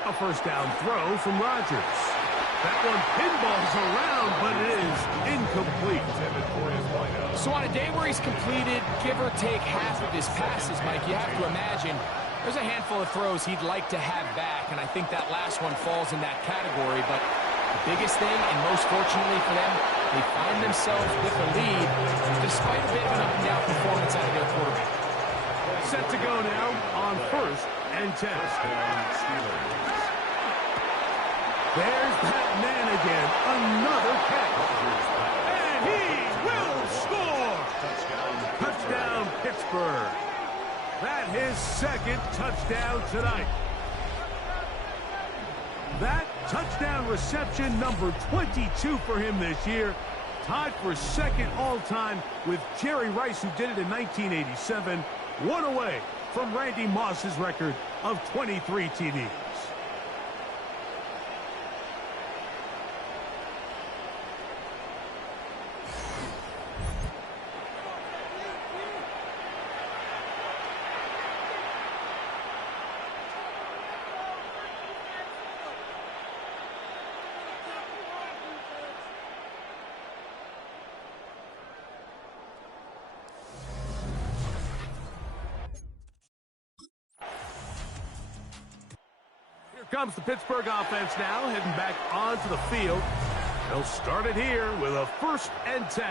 A first down throw from Rodgers. That one pinballs around, but it is incomplete. So on a day where he's completed, give or take half of his passes, Mike, you have to imagine there's a handful of throws he'd like to have back, and I think that last one falls in that category. But the biggest thing, and most fortunately for them, they find themselves with a lead despite a bit of an up-and-down performance out of their quarterback. Set to go now on first and 10. There's that man again. Another catch. And he will score. Touchdown, Pittsburgh. That his second touchdown tonight. That touchdown reception number 22 for him this year. Tied for second all-time with Jerry Rice, who did it in 1987. One away from Randy Moss's record of 23 TDs. Comes the Pittsburgh offense now, heading back onto the field. They'll start it here with a first and 10.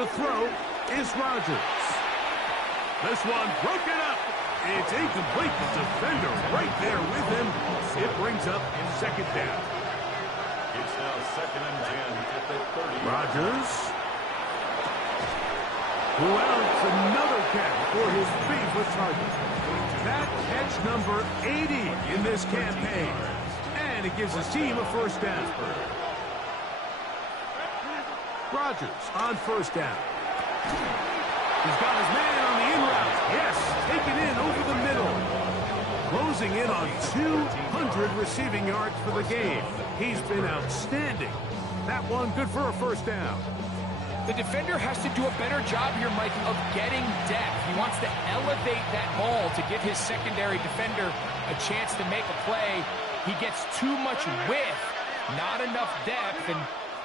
To throw is Rodgers. This one broken up. It's incomplete. The defender right there with him. It brings up second down. It's now second and 10 at the 30. Rodgers. Who else? Another catch for his favorite target. That catch number 80 in this campaign. And it gives his team a first down. Rodgers on first down. He's got his man on the in route. Yes, taken in over the middle. closing in on 200 receiving yards for the game. He's been outstanding. That one good for a first down. The defender has to do a better job here, Mike, of getting depth. He wants to elevate that ball to give his secondary defender a chance to make a play. He gets too much width, not enough depth, and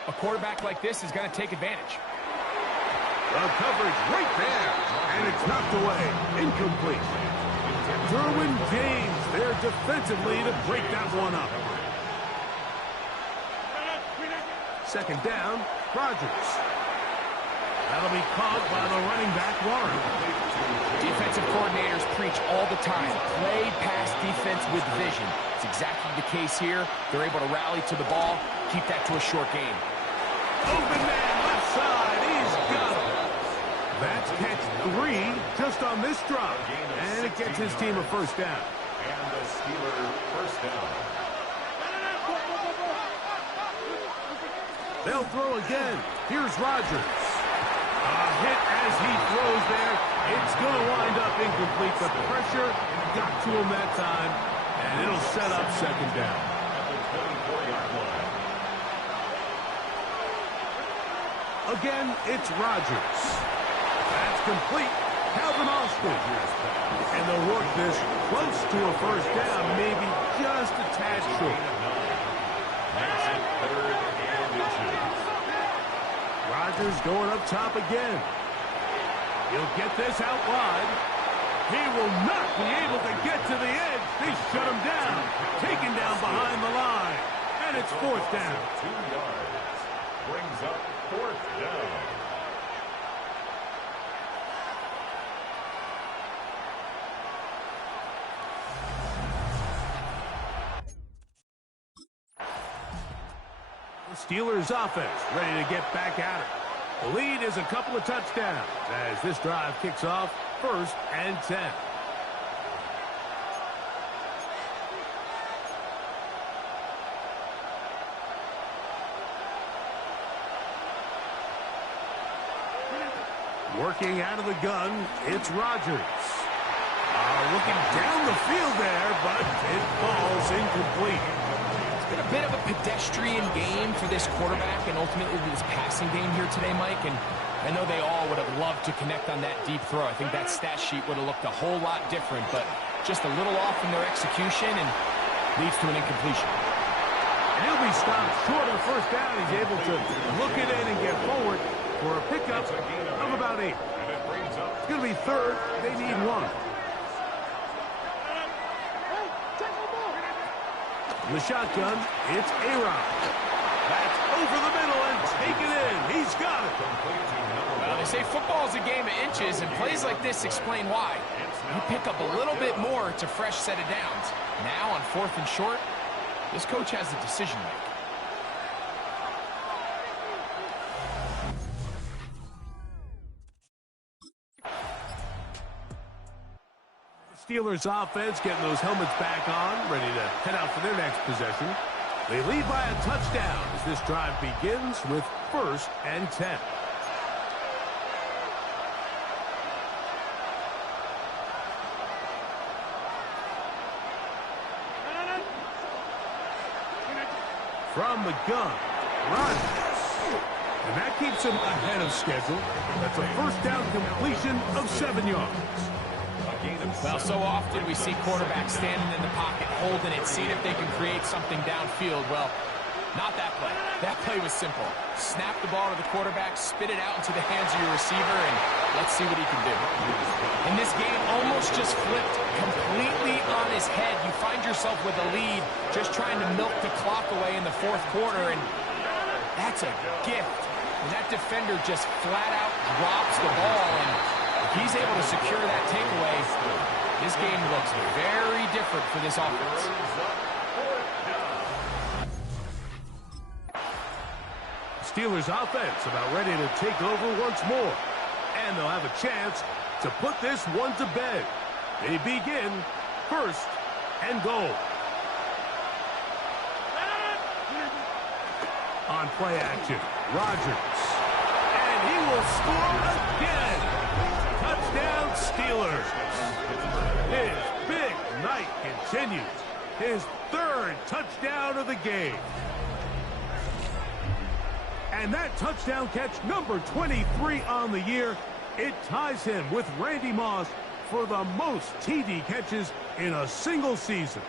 a quarterback like this is going to take advantage. The coverage right there, and it's knocked away. Incomplete. Derwin James there defensively to break that one up. Second down, Rodgers. That'll be caught by the running back, Warren. Defensive coordinators preach all the time. Play pass defense with vision. It's exactly the case here. They're able to rally to the ball, keep that to a short game. Open man, left side. He's got it. That's catch 3 just on this drive. And it gets his team a first down. And the Steelers first down. They'll throw again. Here's Rodgers. A hit as he throws there. It's going to wind up incomplete. The pressure got to him that time, and it'll set up second down. Again, it's Rodgers. That's complete. Calvin Austin. And they'll work this close to a first down, maybe just a tad short. Makes it 3rd and inches. Rodgers going up top again. He'll get this out wide. He will not be able to get to the edge. They shut him down. Taken down behind the line. And it's fourth down. 2 yards. Brings up 4th down. Steelers offense ready to get back at it. The lead is a couple of touchdowns as this drive kicks off 1st and 10. Working out of the gun, it's Rodgers. Looking down the field there, but it falls incomplete. Been a bit of a pedestrian game for this quarterback and ultimately this passing game here today, Mike, and I know they all would have loved to connect on that deep throw. I think that stat sheet would have looked a whole lot different, but just a little off in their execution and leads to an incompletion. And he'll be stopped short of first down. He's able to look it in and get forward for a pickup of about 8. It's going to be 3rd. They need 1. In the shotgun, it's A-Rod. That's over the middle and taken in. He's got it. Well, they say football is a game of inches, and plays like this explain why. You pick up a little bit more to fresh set of downs. Now on 4th and short, this coach has a decision to make. Steelers offense getting those helmets back on, ready to head out for their next possession. They lead by a touchdown as this drive begins with 1st and 10. From the gun, Rodgers. And that keeps him ahead of schedule. That's a first down completion of 7 yards. Well, so often we see quarterbacks standing in the pocket, holding it, seeing if they can create something downfield. Well, not that play. That play was simple. Snap the ball to the quarterback, spit it out into the hands of your receiver, and let's see what he can do. And this game almost just flipped completely on his head. You find yourself with a lead, just trying to milk the clock away in the 4th quarter, and that's a gift. And that defender just flat out drops the ball, and if he's able to secure that takeaway, this game looks very different for this offense. Steelers offense about ready to take over once more. And they'll have a chance to put this one to bed. They begin 1st and goal. On play action, Rodgers. And he will score again. Touchdown, Steelers. His big night continues. His third touchdown of the game. And that touchdown catch, number 23 on the year, it ties him with Randy Moss for the most TD catches in a single season.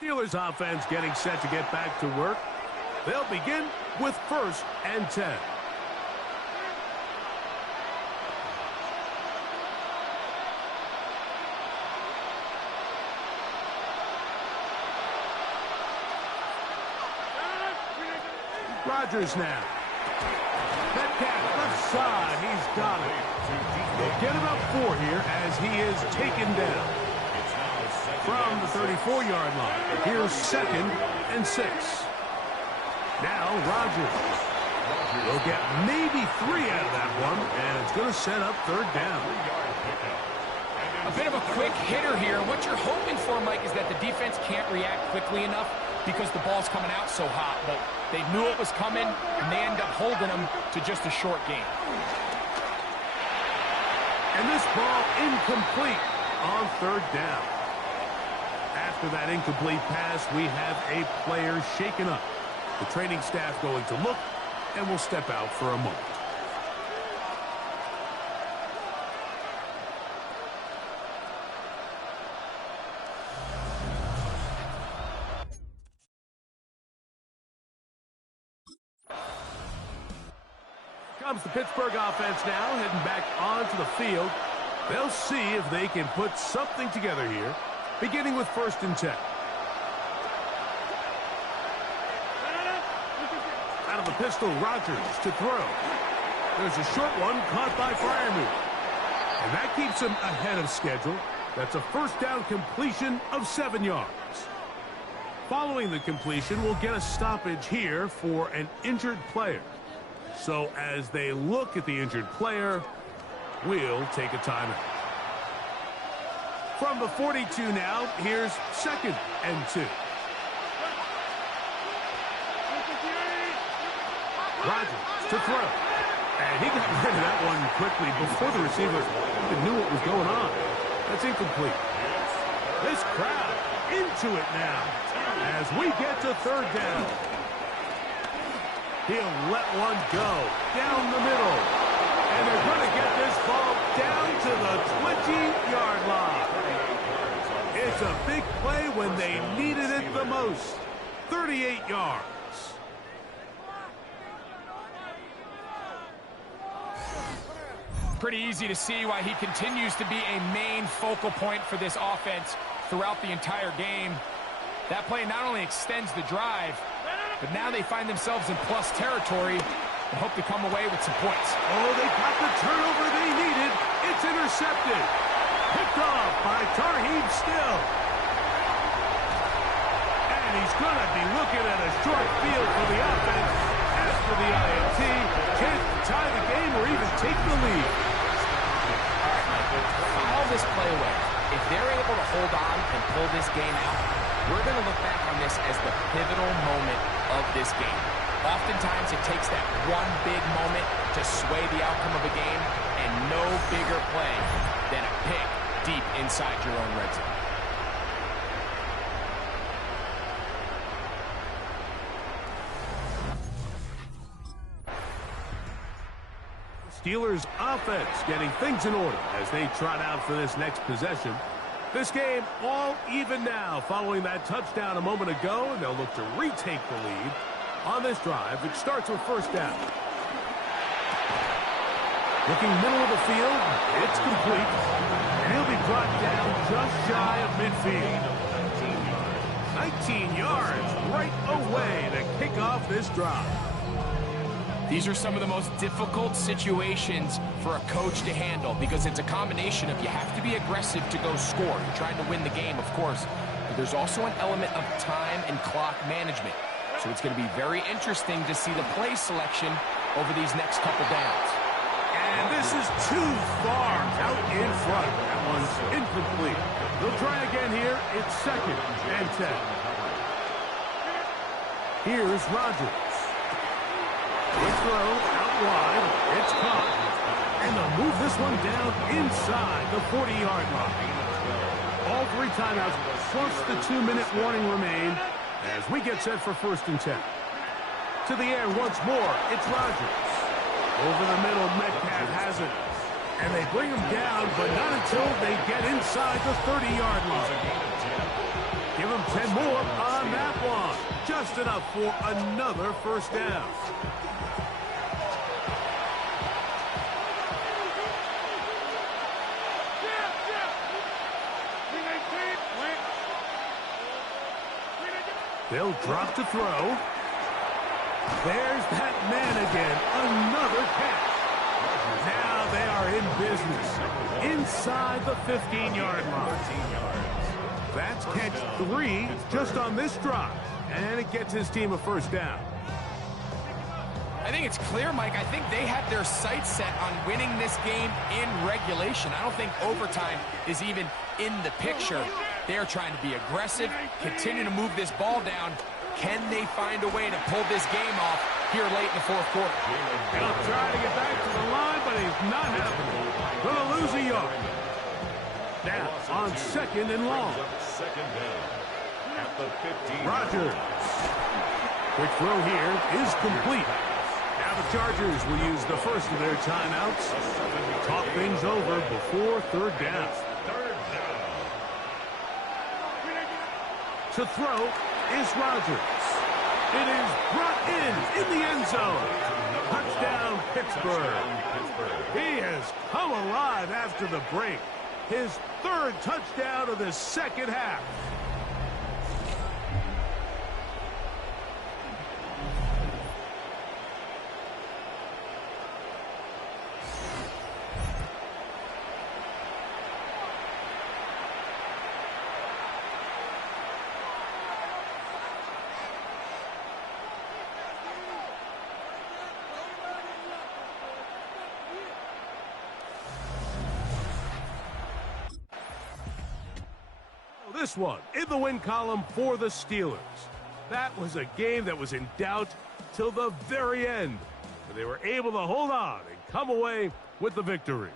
Steelers offense getting set to get back to work. They'll begin with 1st and 10. Rodgers now. Metcalf left side. He's got it. They'll get it up 4 here as he is taken down. From the 34-yard line, here's 2nd and 6. Now Rodgers will get maybe 3 out of that one, and it's going to set up 3rd down. A bit of a quick hitter here. What you're hoping for, Mike, is that the defense can't react quickly enough because the ball's coming out so hot. But they knew it was coming, and they end up holding them to just a short game. And this ball incomplete on 3rd down. After that incomplete pass, we have a player shaken up. The training staff going to look, and will step out for a moment. Comes the Pittsburgh offense now, heading back onto the field. They'll see if they can put something together here, beginning with 1st and 10. Out of the pistol, Rodgers to throw. There's a short one caught by Freiermuth. And that keeps him ahead of schedule. That's a 1st down completion of 7 yards. Following the completion, we'll get a stoppage here for an injured player. So as they look at the injured player, we'll take a timeout. From the 42 now, here's 2nd and 2. Rodgers to throw. And he got rid of that one quickly before the receiver even knew what was going on. That's incomplete. This crowd into it now as we get to 3rd down. He'll let one go down the middle. And they're going to get this ball down to the 20-yard line. It's a big play when they needed it the most. 38 yards. Pretty easy to see why he continues to be a main focal point for this offense throughout the entire game. That play not only extends the drive, but now they find themselves in plus territory and hope to come away with some points. Oh, they got the turnover they needed. It's intercepted. Picked off by Tarheeb Still. And he's going to be looking at a short field for the offense after the INT. Chance to tie the game or even take the lead. All this play away. If they're able to hold on and pull this game out, we're going to look back on this as the pivotal moment of this game. Oftentimes, it takes that one big moment to sway the outcome of a game, and no bigger play than a pick deep inside your own red zone. Steelers offense getting things in order as they trot out for this next possession. This game all even now following that touchdown a moment ago, and they'll look to retake the lead on this drive, which starts with 1st down. Looking middle of the field, it's complete, and he'll be brought down just shy of midfield. 19 yards right away to kick off this drive. These are some of the most difficult situations for a coach to handle because it's a combination of you have to be aggressive to go score. You're trying to win the game, of course, but there's also an element of time and clock management. So it's going to be very interesting to see the play selection over these next couple downs. And this is too far out in front. That one's incomplete. They'll try again here. It's 2nd and 10. Here's Rodgers. Quick throw out wide. It's caught. And they'll move this one down inside the 40-yard line. All 3 timeouts plus the 2-minute warning remain as we get set for 1st and 10. To the air once more. It's Rodgers. Over the middle, Metcalf has it. And they bring him down, but not until they get inside the 30-yard line. Give him 10 more on that one. Just enough for another 1st down. They'll drop to throw. There's that man again. Another catch. Now they are in business. Inside the 15-yard line. That's catch 3 just on this drive. And it gets his team a 1st down. I think it's clear, Mike. I think they have their sights set on winning this game in regulation. I don't think overtime is even in the picture. They're trying to be aggressive, continue to move this ball down. Can they find a way to pull this game off here late in the 4th quarter? He'll try to get back to the line, but he's not happening. Going to lose a yard. Now on 2nd and long. 2nd down at the 15. Rodgers. Quick throw here is complete. Now the Chargers will use the first of their timeouts. Talk things over before 3rd down. To throw is Rodgers. It is brought in the end zone. Touchdown, Pittsburgh. He has come alive after the break. His 3rd touchdown of the 2nd half. This one in the win column for the Steelers. That was a game that was in doubt till the very end, but they were able to hold on and come away with the victory.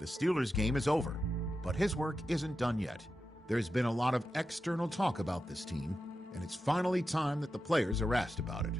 The Steelers game is over, but his work isn't done yet. There's been a lot of external talk about this team, and it's finally time that the players are asked about it.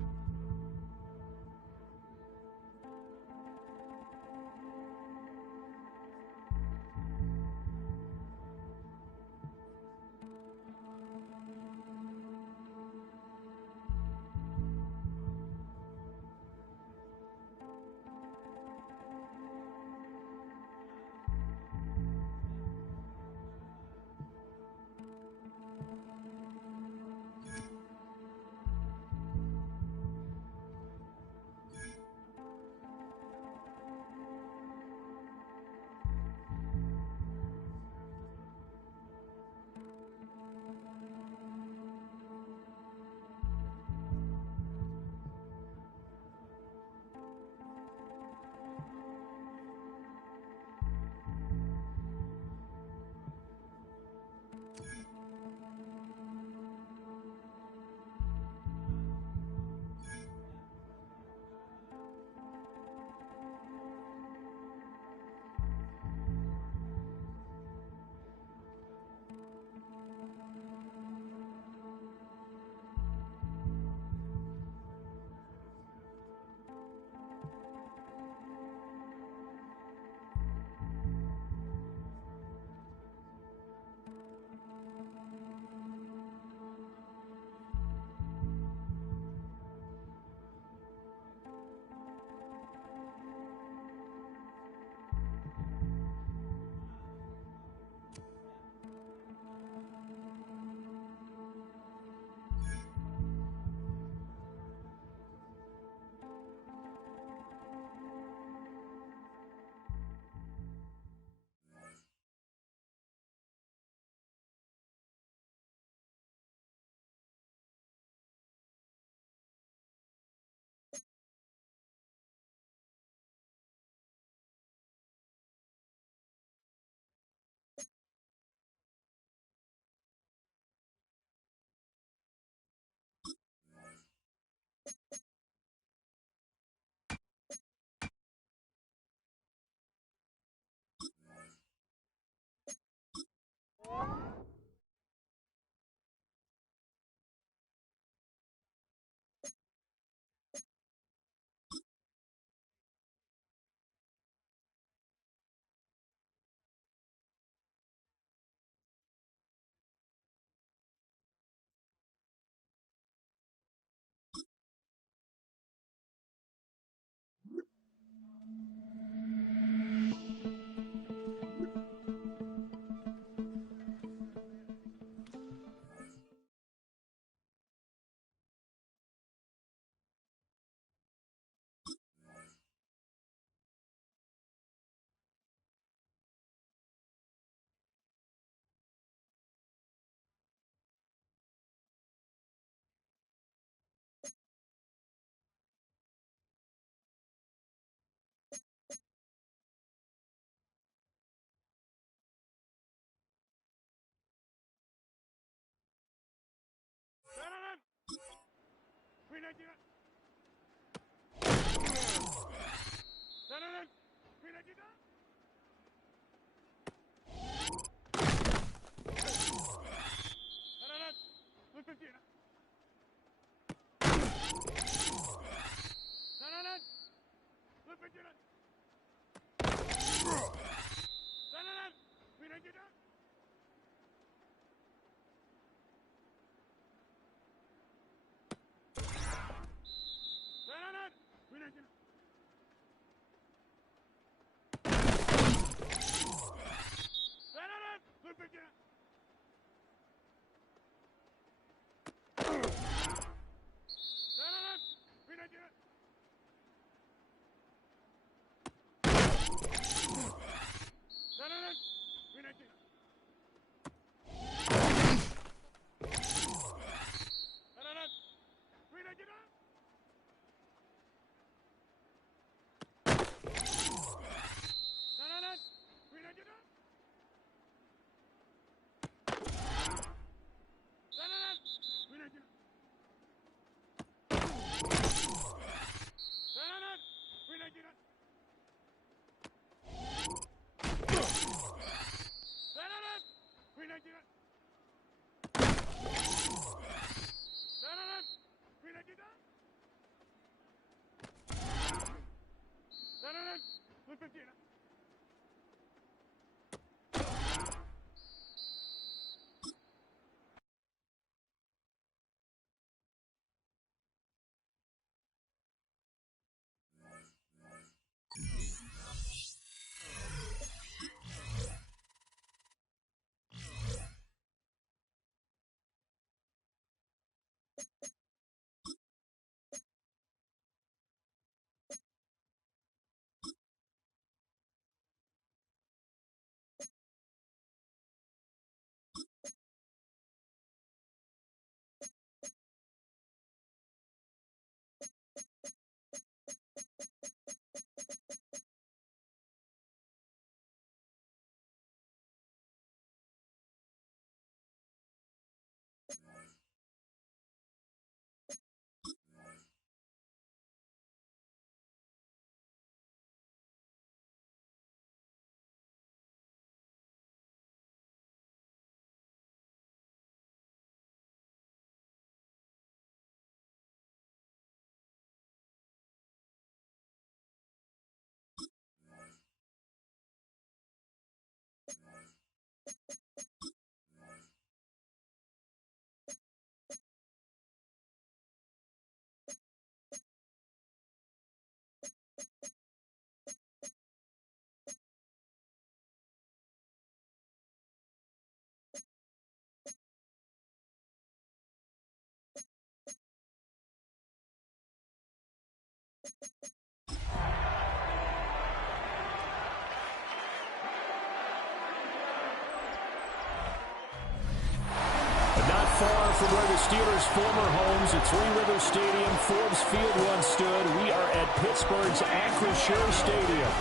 Far from where the Steelers' former homes at Three Rivers Stadium, Forbes Field once stood, we are at Pittsburgh's Acrisure Stadium.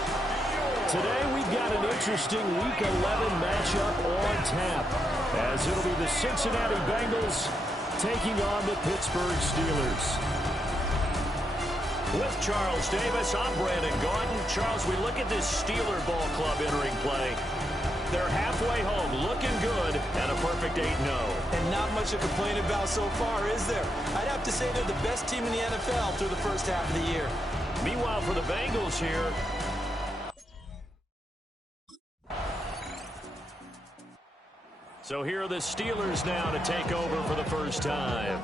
Today we've got an interesting Week 11 matchup on tap, as it'll be the Cincinnati Bengals taking on the Pittsburgh Steelers. With Charles Davis, I'm Brandon Gaudin. Charles, we look at this Steeler ball club entering play. They're halfway home, looking good, and a perfect 8-0. And not much to complain about so far, is there? I'd have to say they're the best team in the NFL through the first half of the year. Meanwhile, for the Bengals here, so here are the Steelers now to take over for the first time.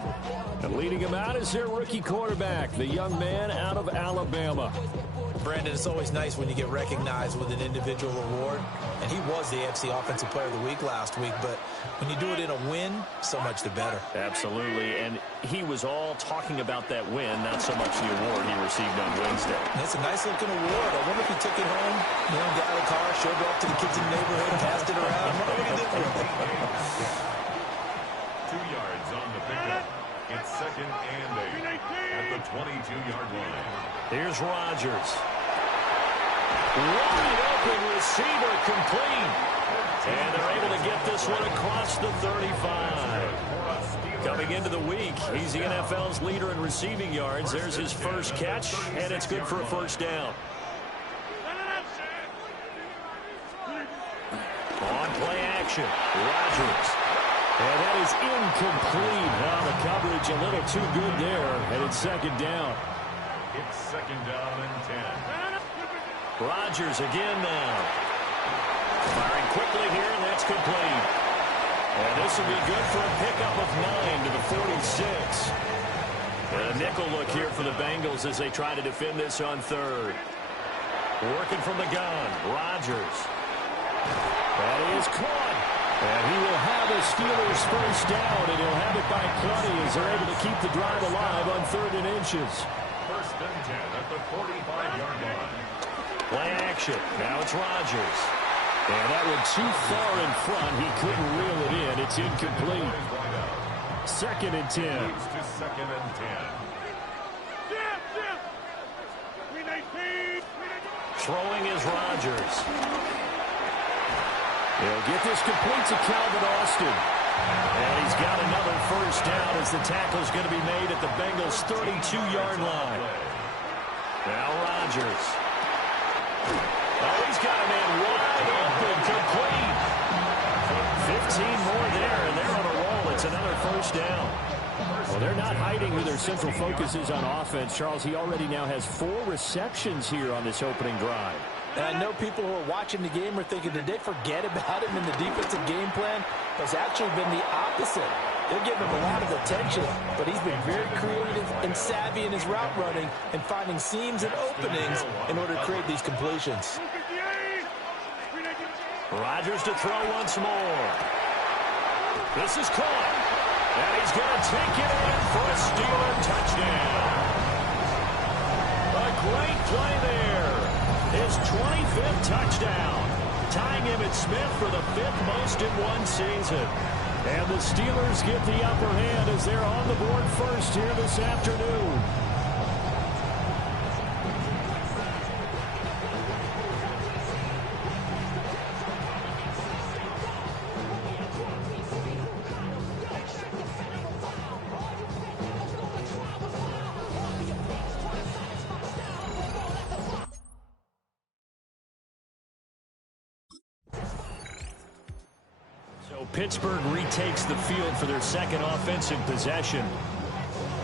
And leading them out is their rookie quarterback, the young man out of Alabama. Brandon, it's always nice when you get recognized with an individual award. And he was the AFC Offensive Player of the Week last week. But when you do it in a win, so much the better. Absolutely. And he was all talking about that win, not so much the award he received on Wednesday. And it's a nice-looking award. I wonder if he took it home, got out of the car, showed it off to the kids in the neighborhood, passed it around. I wonder what he did with it. 2 yards on the pickup. It's 2nd and 8 at the 22-yard line. Here's Rodgers. Wide open receiver complete. And they're able to get this one across the 35. Coming into the week, he's the NFL's leader in receiving yards. There's his first catch, and it's good for a first down. On play action, Rodgers. And that is incomplete. Now the coverage a little too good there, and it's second down. It's second down and 10. Rodgers again now. Firing quickly here, and that's complete. And this will be good for a pickup of 9 to the 46. And a nickel look here for the Bengals as they try to defend this on third. Working from the gun, Rodgers. That is caught. And he will have a Steelers first down, and he'll have it by plenty as they're able to keep the drive alive on 3rd and inches. First and 10 at the 45-yard line. Play action. Now it's Rodgers. And that one too far in front. He couldn't reel it in. It's incomplete. Second and 10. Moves to second and 10. Throwing is Rodgers. He'll get this complete to Calvin Austin. And he's got another first down as the tackle's going to be made at the Bengals' 32-yard line. Now Rodgers. Oh, he's got a man wide open, complete. 15 more there, and they're on a roll. It's another first down. Well, they're not hiding who their central focus is on offense. Charles, he already now has 4 receptions here on this opening drive. And I know people who are watching the game are thinking, did they forget about him in the defensive game plan? It's actually been the opposite. They're giving him a lot of attention, but he's been very creative and savvy in his route running and finding seams and openings in order to create these completions. Rodgers to throw once more. This is caught. And he's going to take it in for a Steeler touchdown. A great play there. His 25th touchdown, tying Emmitt Smith for the 5th most in one season. And the Steelers get the upper hand as they're on the board first here this afternoon. Pittsburgh retakes the field for their second offensive possession.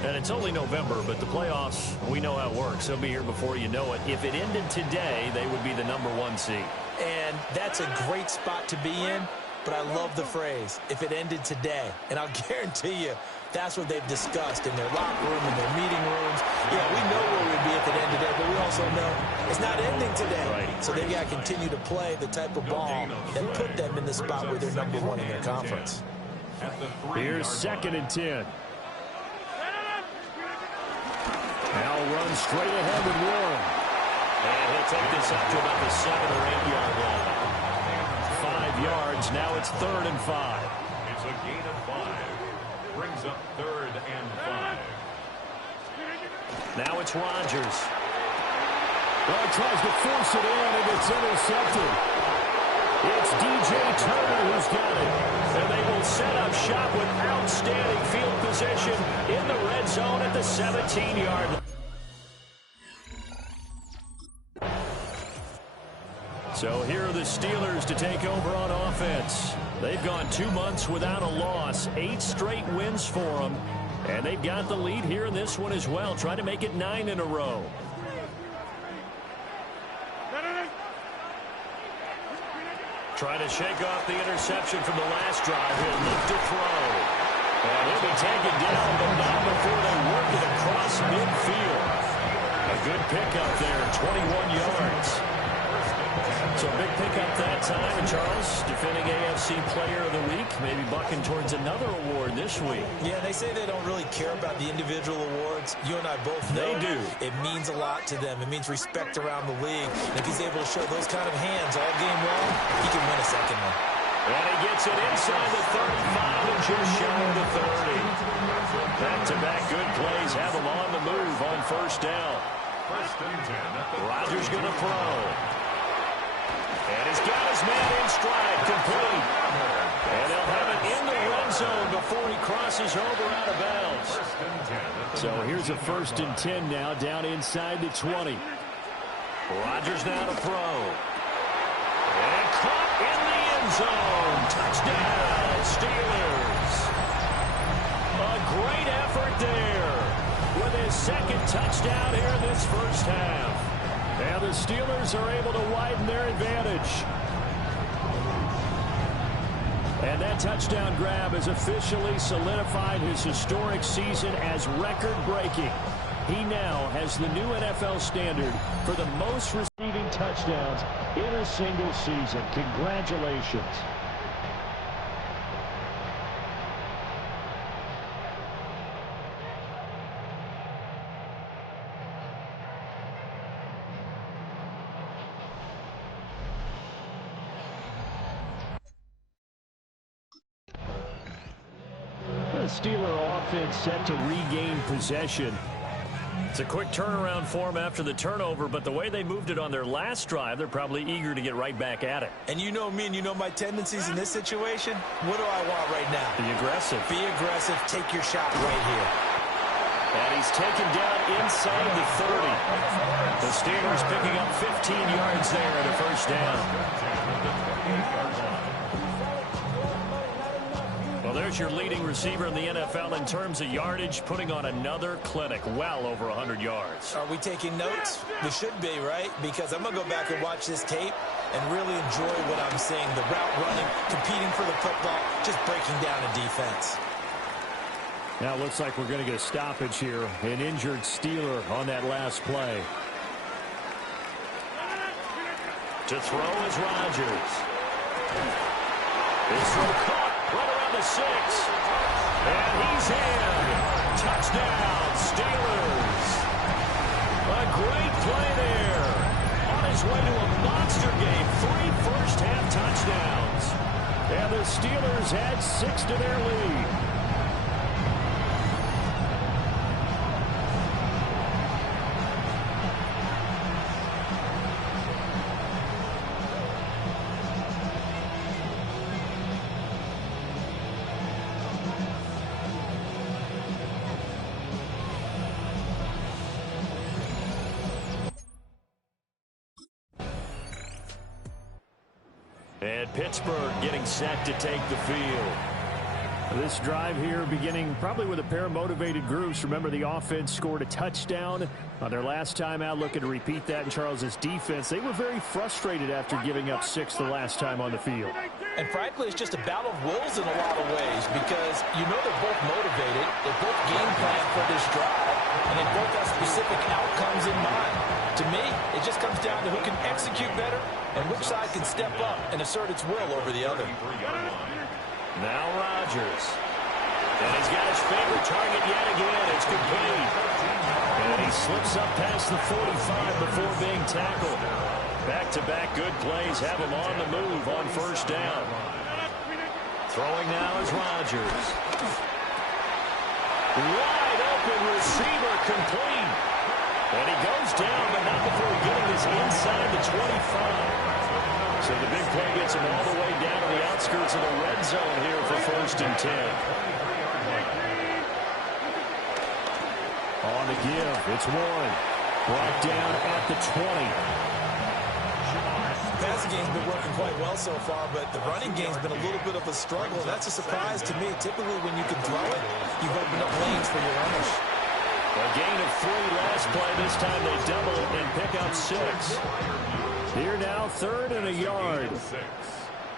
And it's only November, but the playoffs, we know how it works. They'll be here before you know it. If it ended today, they would be the #1 seed. And that's a great spot to be in, but I love the phrase, if it ended today. And I'll guarantee you, that's what they've discussed in their locker room, in their meeting rooms. Yeah, we know where we'd be if it ended today, but we also know it's not ending today. Right. So they've got to continue to play the type of ball that put them in the spot where they're #1 in their conference. Here's second and 10. Now run straight ahead with Warren. And he'll take this up to about the 7 or 8 yard line. 5 yards. Now it's 3rd and 5. It's a gain of 5. Brings up 3rd and 5. Now it's Rodgers. Well, he tries to force it in, and it's intercepted. It's DJ Turner who's got it. And they will set up shop with outstanding field position in the red zone at the 17-yard line. So here are the Steelers to take over on offense. They've gone 2 months without a loss, 8 straight wins for them. And they've got the lead here in this one as well, trying to make it 9 in a row. Trying to shake off the interception from the last drive. He'll look to throw. And he'll be taken down, but not before they work it across midfield. A good pickup there, 21 yards. So a big pickup that time. And Charles, defending AFC Player of the Week, maybe bucking towards another award this week. Yeah, they say they don't really care about the individual awards. You and I both know they do. It means a lot to them. It means respect around the league. And if he's able to show those kind of hands all game long, he can win a second one. And he gets it inside the 35 and just shy of the 30. Back-to-back good plays have him on the move on first down. First and 10. Rodgers going to throw. And he's got his man in stride, complete. And they'll have it in the red zone before he crosses over out of bounds. So here's a 1st and 10 now, down inside the 20. Rodgers now to throw. And caught in the end zone. Touchdown, Steelers. A great effort there with his 2nd touchdown here in this first half. And the Steelers are able to widen their advantage. And that touchdown grab has officially solidified his historic season as record-breaking. He now has the new NFL standard for the most receiving touchdowns in a single season. Congratulations. Steeler offense set to regain possession. It's a quick turnaround for them after the turnover, but the way they moved it on their last drive, they're probably eager to get right back at it. And you know me and you know my tendencies in this situation. What do I want right now? Be aggressive. Be aggressive. Take your shot right here. And he's taken down inside the 30. The Steelers picking up 15 yards there at a first down. Well, there's your leading receiver in the NFL in terms of yardage, putting on another clinic, well over 100 yards. Are we taking notes? We should be, right? Because I'm going to go back and watch this tape and really enjoy what I'm seeing. The route running, competing for the football, just breaking down a defense. Now it looks like we're going to get a stoppage here. An injured Steeler on that last play. To throw is Rodgers. This throw caught. Right around the 6. And he's in. Touchdown, Steelers. A great play there. On his way to a monster game. 3 first-half touchdowns. And the Steelers add 6 to their lead. And Pittsburgh getting set to take the field. This drive here beginning probably with a pair of motivated groups. Remember, the offense scored a touchdown on their last time out, looking to repeat that in Charles's defense. They were very frustrated after giving up 6 the last time on the field. And frankly, it's just a battle of wills in a lot of ways because you know they're both motivated. They both game plan for this drive, and they both have specific outcomes in mind. To me, it just comes down to who can execute better and which side can step up and assert its will over the other. Now Rodgers. And he's got his favorite target yet again. It's complete. And he slips up past the 45 before being tackled. Back-to-back good plays have him on the move on first down. Throwing now is Rodgers. Wide open receiver complete. And he goes down, but not before getting this inside the 25. So the big play gets him all the way down to the outskirts of the red zone here for 1st and 10. On the give, it's Warren. Brought down at the 20. The passing game's been working quite well so far, but the running game's been a little bit of a struggle. That's a surprise to me. Typically, when you can throw it, you've opened up lanes for your runners. A gain of 3 last play. This time they double and pick up 6. Here now, 3rd and a yard.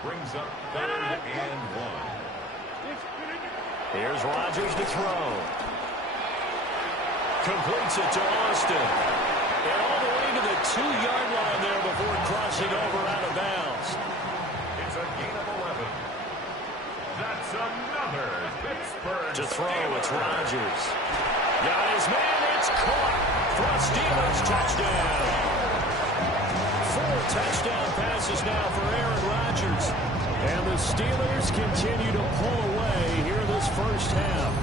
Brings up 3rd and 1. Here's Rodgers to throw. Completes it to Austin. And all the way to the 2-yard line there before crossing over out of bounds. It's a gain of 11. That's another Pittsburgh. To throw, it's Rodgers. Got his man, it's caught for a Steelers touchdown. 4 touchdown passes now for Aaron Rodgers. And the Steelers continue to pull away here this first half.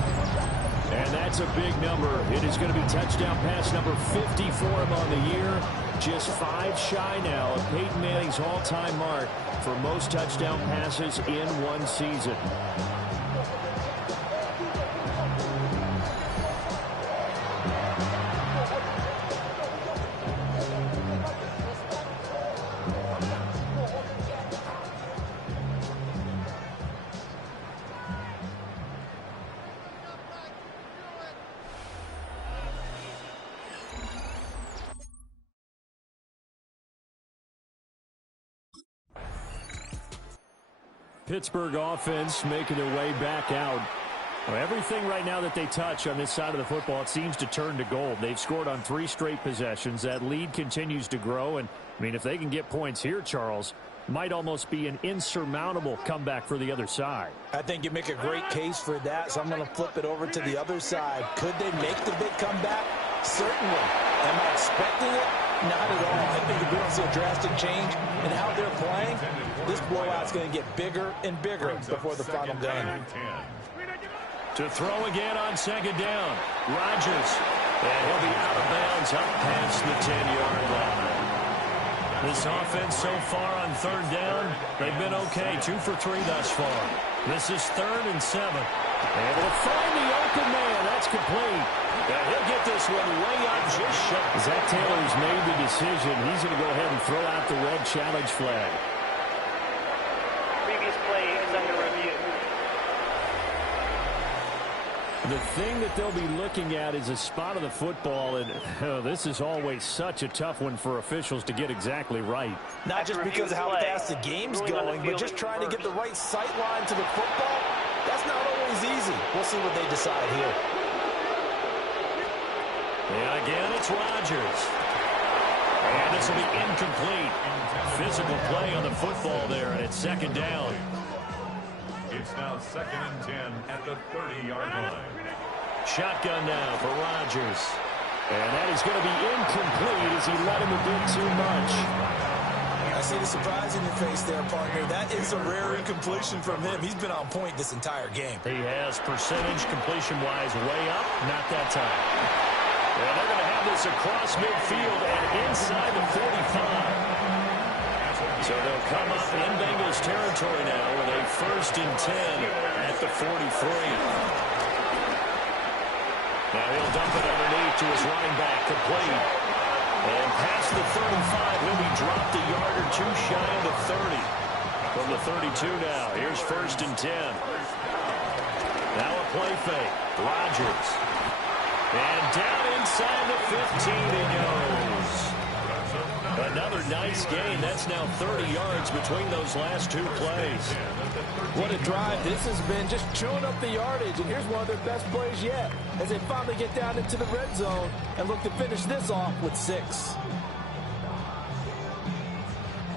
And that's a big number. It is going to be touchdown pass number 50 for him on the year. Just 5 shy now of Peyton Manning's all-time mark for most touchdown passes in one season. Pittsburgh offense making their way back out. Well, everything right now that they touch on this side of the football, it seems to turn to gold. They've scored on 3 straight possessions. That lead continues to grow. And, I mean, if they can get points here, Charles, might almost be an insurmountable comeback for the other side. I think you make a great case for that, so I'm going to flip it over to the other side. Could they make the big comeback? Certainly. Am I expecting it? Not at all. I think if we don't see a drastic change in how they're playing, this blowout's going to get bigger and bigger before the final gun. To throw again on second down. Rodgers. And he'll be out of bounds up past the 10-yard line. This offense so far on third down, they've been okay. 2 for 3 thus far. This is 3rd and 7. Able to find the open man. That's complete. And he'll get this one way up just shut. Zach Taylor's made the decision. He's going to go ahead and throw out the red challenge flag. Previous play is under review. The thing that they'll be looking at is a spot of the football, and this is always such a tough one for officials to get exactly right. Not just because of how fast the game's going, but just trying to get the right sight line to the football. That's not always easy. We'll see what they decide here. And again, it's Rodgers. And this will be incomplete. Physical play on the football there, and it's second down. It's now 2nd and 10 at the 30-yard line. Shotgun now for Rodgers. And that is going to be incomplete as he let him a bit too much. I see the surprise in your face there, partner. That is a rare incompletion from him. He's been on point this entire game. He has percentage completion-wise way up. Not that time. And they're going to have this across midfield and inside the 45. So they'll come up in Bengals territory now with a 1st and 10 at the 43. Now he'll dump it underneath to his running back, complete. And past the 35, he'll be dropped a yard or 2 shy of the 30. From the 32 now, here's 1st and 10. Now a play fake. Rodgers. And down inside the 15 he goes. Another nice gain. That's now 30 yards between those last 2 plays. What a drive this has been, just chewing up the yardage. And here's one of their best plays yet as they finally get down into the red zone and look to finish this off with 6.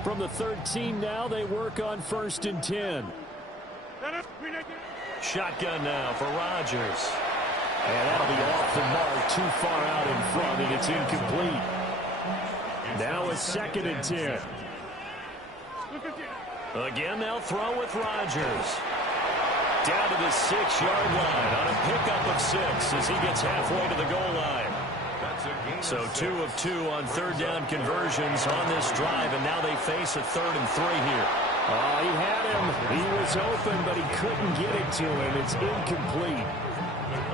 From the 13 now, they work on 1st and 10. Shotgun now for Rodgers. And that'll be off the mark, too far out in front, and it's incomplete. Now it's 2nd and 10. Again, they'll throw with Rodgers. Down to the 6-yard line on a pickup of 6 as he gets halfway to the goal line. So 2 of 2 on 3rd down conversions on this drive, and now they face a 3rd and 3 here. He had him. He was open, but he couldn't get it to him. It's incomplete.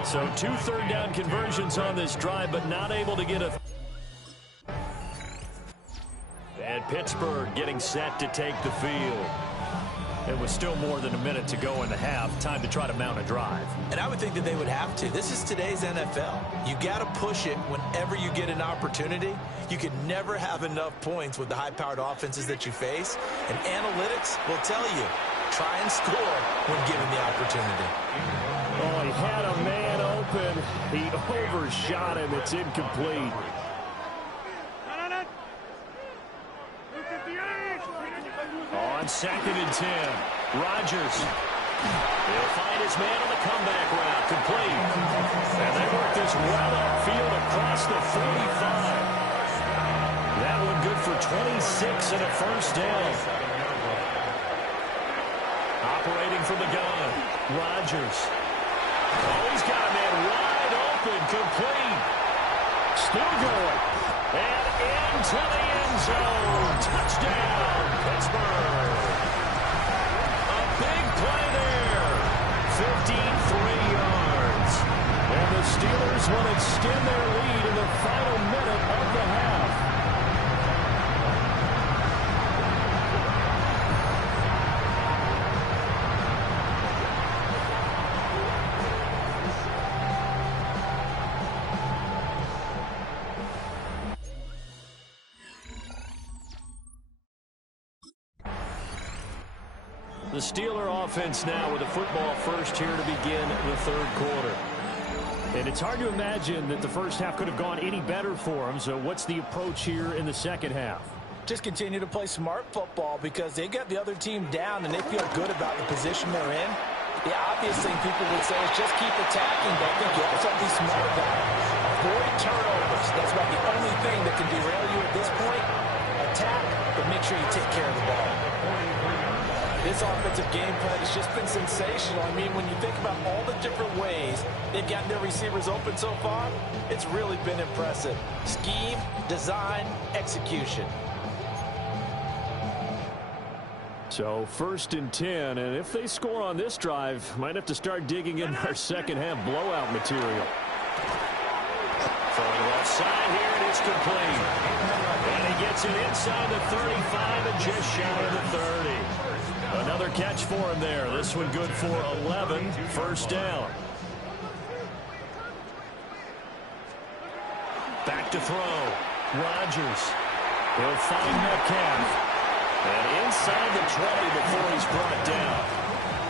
So 2 3rd down conversions on this drive, but not able to get a... And Pittsburgh getting set to take the field. It was still more than a minute to go in the half. Time to try to mount a drive. And I would think that they would have to. This is today's NFL. You got to push it whenever you get an opportunity. You can never have enough points with the high-powered offenses that you face. And analytics will tell you, try and score when given the opportunity. Oh, he had a man open. He overshot him. It's incomplete. On 2nd and 10, Rodgers. He'll find his man on the comeback route, complete. And they work this well upfield across the 45. That one good for 26 and a 1st down. Operating from the gun, Rodgers. Oh, he's got a man wide open, complete. Still going. And into the end zone. Touchdown, Pittsburgh. A big play there. 53 yards. And the Steelers will extend their lead in the final minute of the half. The Steeler offense now with the football first here to begin the third quarter. And it's hard to imagine that the first half could have gone any better for them. So what's the approach here in the second half? Just continue to play smart football because they got the other team down and they feel good about the position they're in. The obvious thing people would say is just keep attacking, but I think you also have to be smart about it. Avoid turnovers. That's about the only thing that can derail you at this point. Attack, but make sure you take care of the ball. This offensive game plan has just been sensational. I mean, when you think about all the different ways they've gotten their receivers open so far, it's really been impressive. Scheme, design, execution. So 1st and 10, and if they score on this drive, might have to start digging in our second half blowout material. Throwing left side here, and it's complete. And he gets it inside the 35 and just shy of the 30. Another catch for him there. This one good for 11. First down. Back to throw. Rodgers. He'll find Metcalf. And inside the 20 before he's brought down.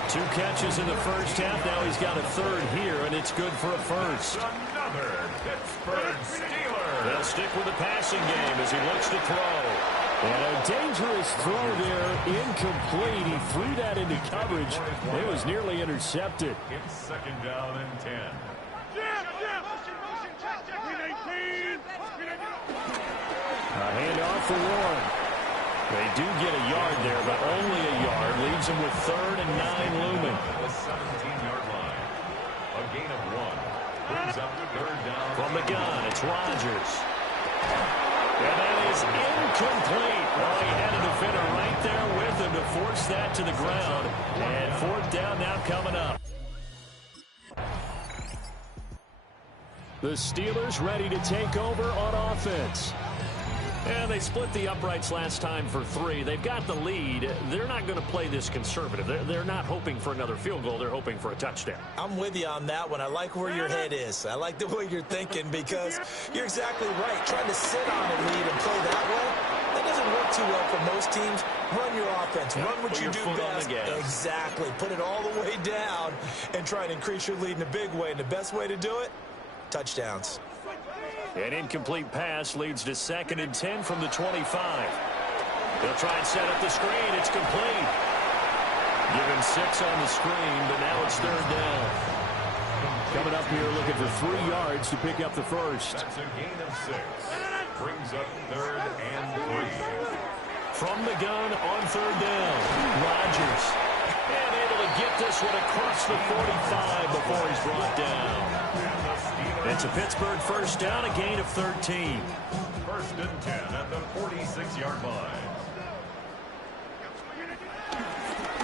2 catches in the first half. Now he's got a third here, and it's good for a first. Another Pittsburgh Steelers. They'll stick with the passing game as he looks to throw. And a dangerous throw there, incomplete. He threw that into coverage. It was nearly intercepted. It's 2nd down and 10. A handoff for Warren. They do get a yard there, but only a yard. Leaves them with 3rd and 9 looming. The 17-yard line. A gain of 1. Brings up 3rd down. From the gun, it's Rodgers. And that is incomplete. Well, he had a defender right there with him to force that to the ground. And 4th down now coming up. The Steelers ready to take over on offense. And they split the uprights last time for 3. They've got the lead. They're not going to play this conservative. They're not hoping for another field goal. They're hoping for a touchdown. I'm with you on that one. I like where your head is. I like the way you're thinking because you're exactly right. Trying to sit on a lead and play that way, that doesn't work too well for most teams. Run your offense. Run what you do best. Exactly. Put it all the way down and try and increase your lead in a big way. And the best way to do it, touchdowns. An incomplete pass leads to 2nd and 10 from the 25. They'll try and set up the screen. It's complete. Given 6 on the screen, but now it's 3rd down. Coming up here looking for 3 yards to pick up the first. That's a gain of 6. Brings up 3rd and 3. From the gun on 3rd down. Rodgers. And able to get this one across the 45 before he's brought down. It's a Pittsburgh first down, a gain of 13. 1st and 10 at the 46-yard line.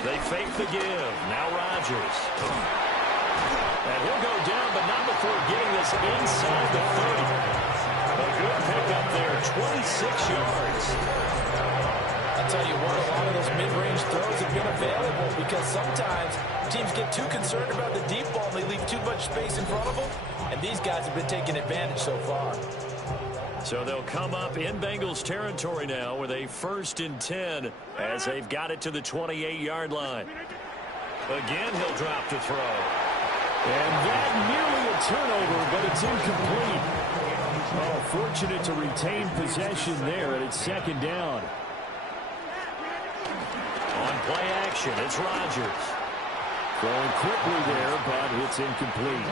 They fake the give. Now Rodgers. And he'll go down, but not before getting this inside the 30. A good pickup there, 26 yards. I'll tell you what, a lot of those mid-range throws have been available because sometimes teams get too concerned about the deep ball and they leave too much space in front of them. And these guys have been taking advantage so far. So they'll come up in Bengals territory now with a 1st and 10 as they've got it to the 28-yard line. Again, he'll drop to throw. And that nearly a turnover, but it's incomplete. Oh, fortunate to retain possession there, and it's 2nd down. On play action, it's Rodgers. Going quickly there, but it's incomplete.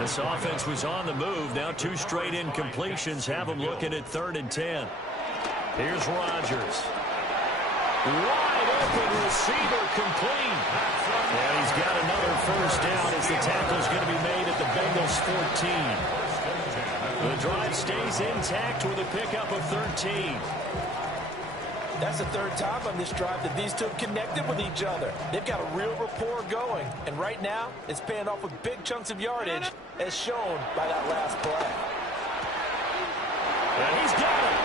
This offense was on the move. Now 2 straight incompletions have them looking at 3rd and 10. Here's Rodgers. Wide open receiver complete. And he's got another first down as the tackle's going to be made at the Bengals 14. The drive stays intact with a pickup of 13. That's the third time on this drive that these two have connected with each other. They've got a real rapport going. And right now, it's paying off with big chunks of yardage, as shown by that last play. And he's got it.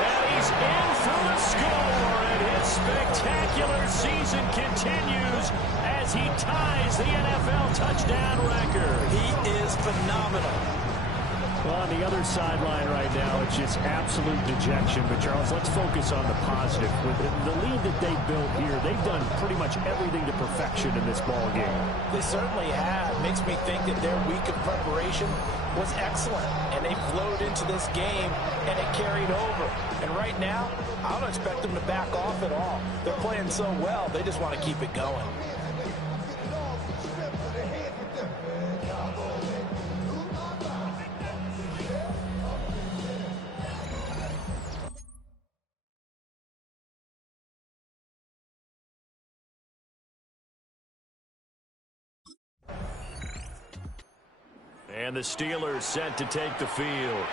And he's in for the score. And his spectacular season continues as he ties the NFL touchdown record. He is phenomenal. Well, on the other sideline right now, it's just absolute dejection. But, Charles, let's focus on the positive. With the lead that they built here, they've done pretty much everything to perfection in this ball game. They certainly have. Makes me think that their week of preparation was excellent. And they flowed into this game, and it carried over. And right now, I don't expect them to back off at all. They're playing so well, they just want to keep it going. And the Steelers set to take the field.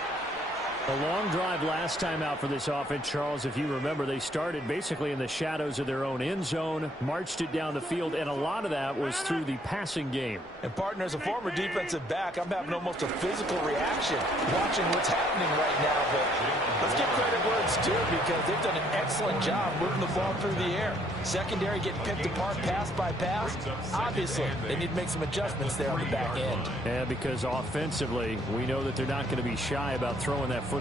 A long drive last time out for this offense, Charles. If you remember, they started basically in the shadows of their own end zone, marched it down the field, and a lot of that was through the passing game. And, partner, as a former defensive back, I'm having almost a physical reaction watching what's happening right now. But let's give credit where it's due, because they've done an excellent job moving the ball through the air. Secondary getting picked apart pass by pass. Obviously, they need to make some adjustments there on the back end. Yeah, because offensively, we know that they're not going to be shy about throwing that football.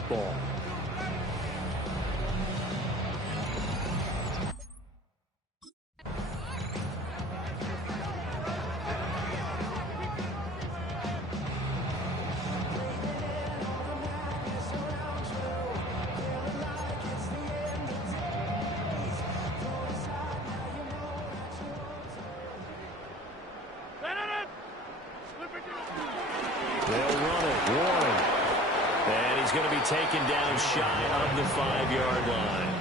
They'll run it. Warren. And he's going to be taken down shy of the 5-yard line.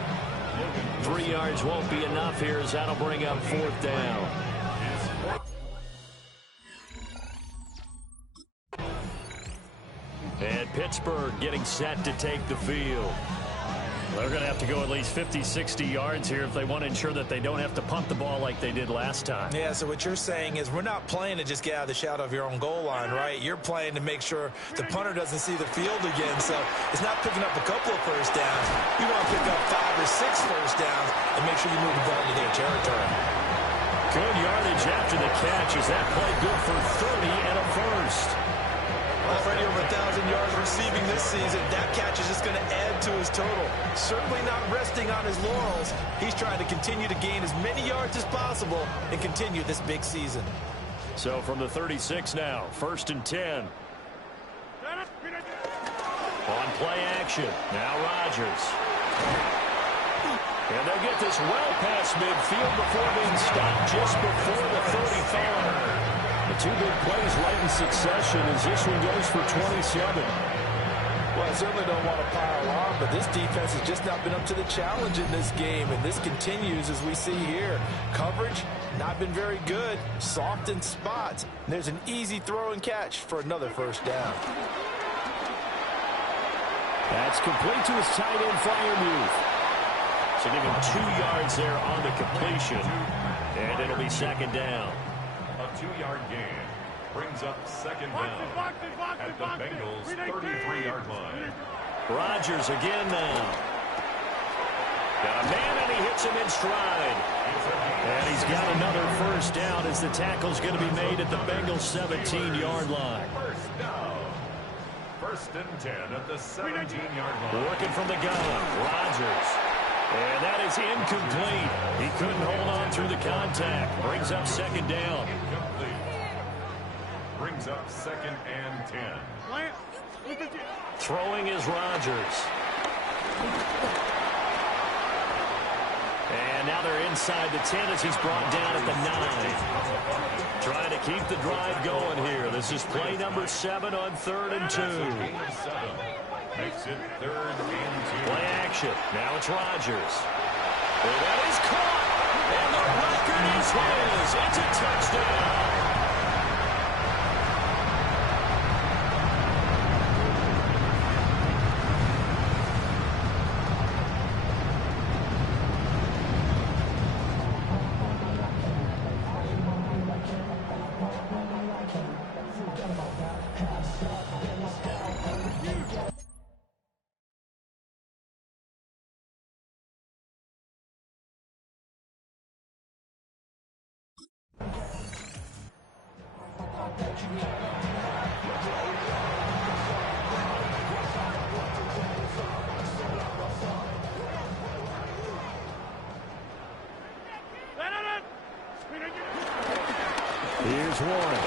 3 yards won't be enough here, as that'll bring up 4th down. And Pittsburgh getting set to take the field. They're going to have to go at least 50, 60 yards here if they want to ensure that they don't have to punt the ball like they did last time. Yeah, so what you're saying is we're not playing to just get out of the shadow of your own goal line, right? You're playing to make sure the punter doesn't see the field again. So it's not picking up a couple of first downs. You want to pick up 5 or 6 first downs and make sure you move the ball into their territory. Good yardage after the catch. Is that play good for 30 and a first? Already over 1,000 yards receiving this season. That catch is just going to add to his total. Certainly not resting on his laurels. He's trying to continue to gain as many yards as possible and continue this big season. So from the 36 now, 1st and 10. On play action. Now Rodgers. And they'll get this well past midfield before being stopped just before the 35. The 2 big plays right in succession as this one goes for 27. Well, I certainly don't want to pile on, but this defense has just not been up to the challenge in this game, and this continues as we see here. Coverage, not been very good, soft in spots. And there's an easy throw and catch for another first down. That's complete to his tight end Freiermuth. So give him 2 yards there on the completion, and it'll be 2nd down. A 2-yard gain brings up 2nd down at the Bengals' 33-yard line. Rodgers again now. Got a man, and he hits him in stride. And he's got another first down as the tackle's going to be made at the Bengals' 17-yard line. First down. 1st and 10 at the 17-yard line. Working from the gun, Rodgers. And that is incomplete. He couldn't hold on through the contact. Brings up 2nd down. Incomplete. Brings up 2nd and 10. Throwing is Rodgers. And now they're inside the 10 as he's brought down at the 9. Trying to keep the drive going here. This is play number 7 on 3rd and 2. Makes it 3rd and 2. Play action. Now it's Rodgers. And that is caught. And the record is his. It's a touchdown. Here's Warren.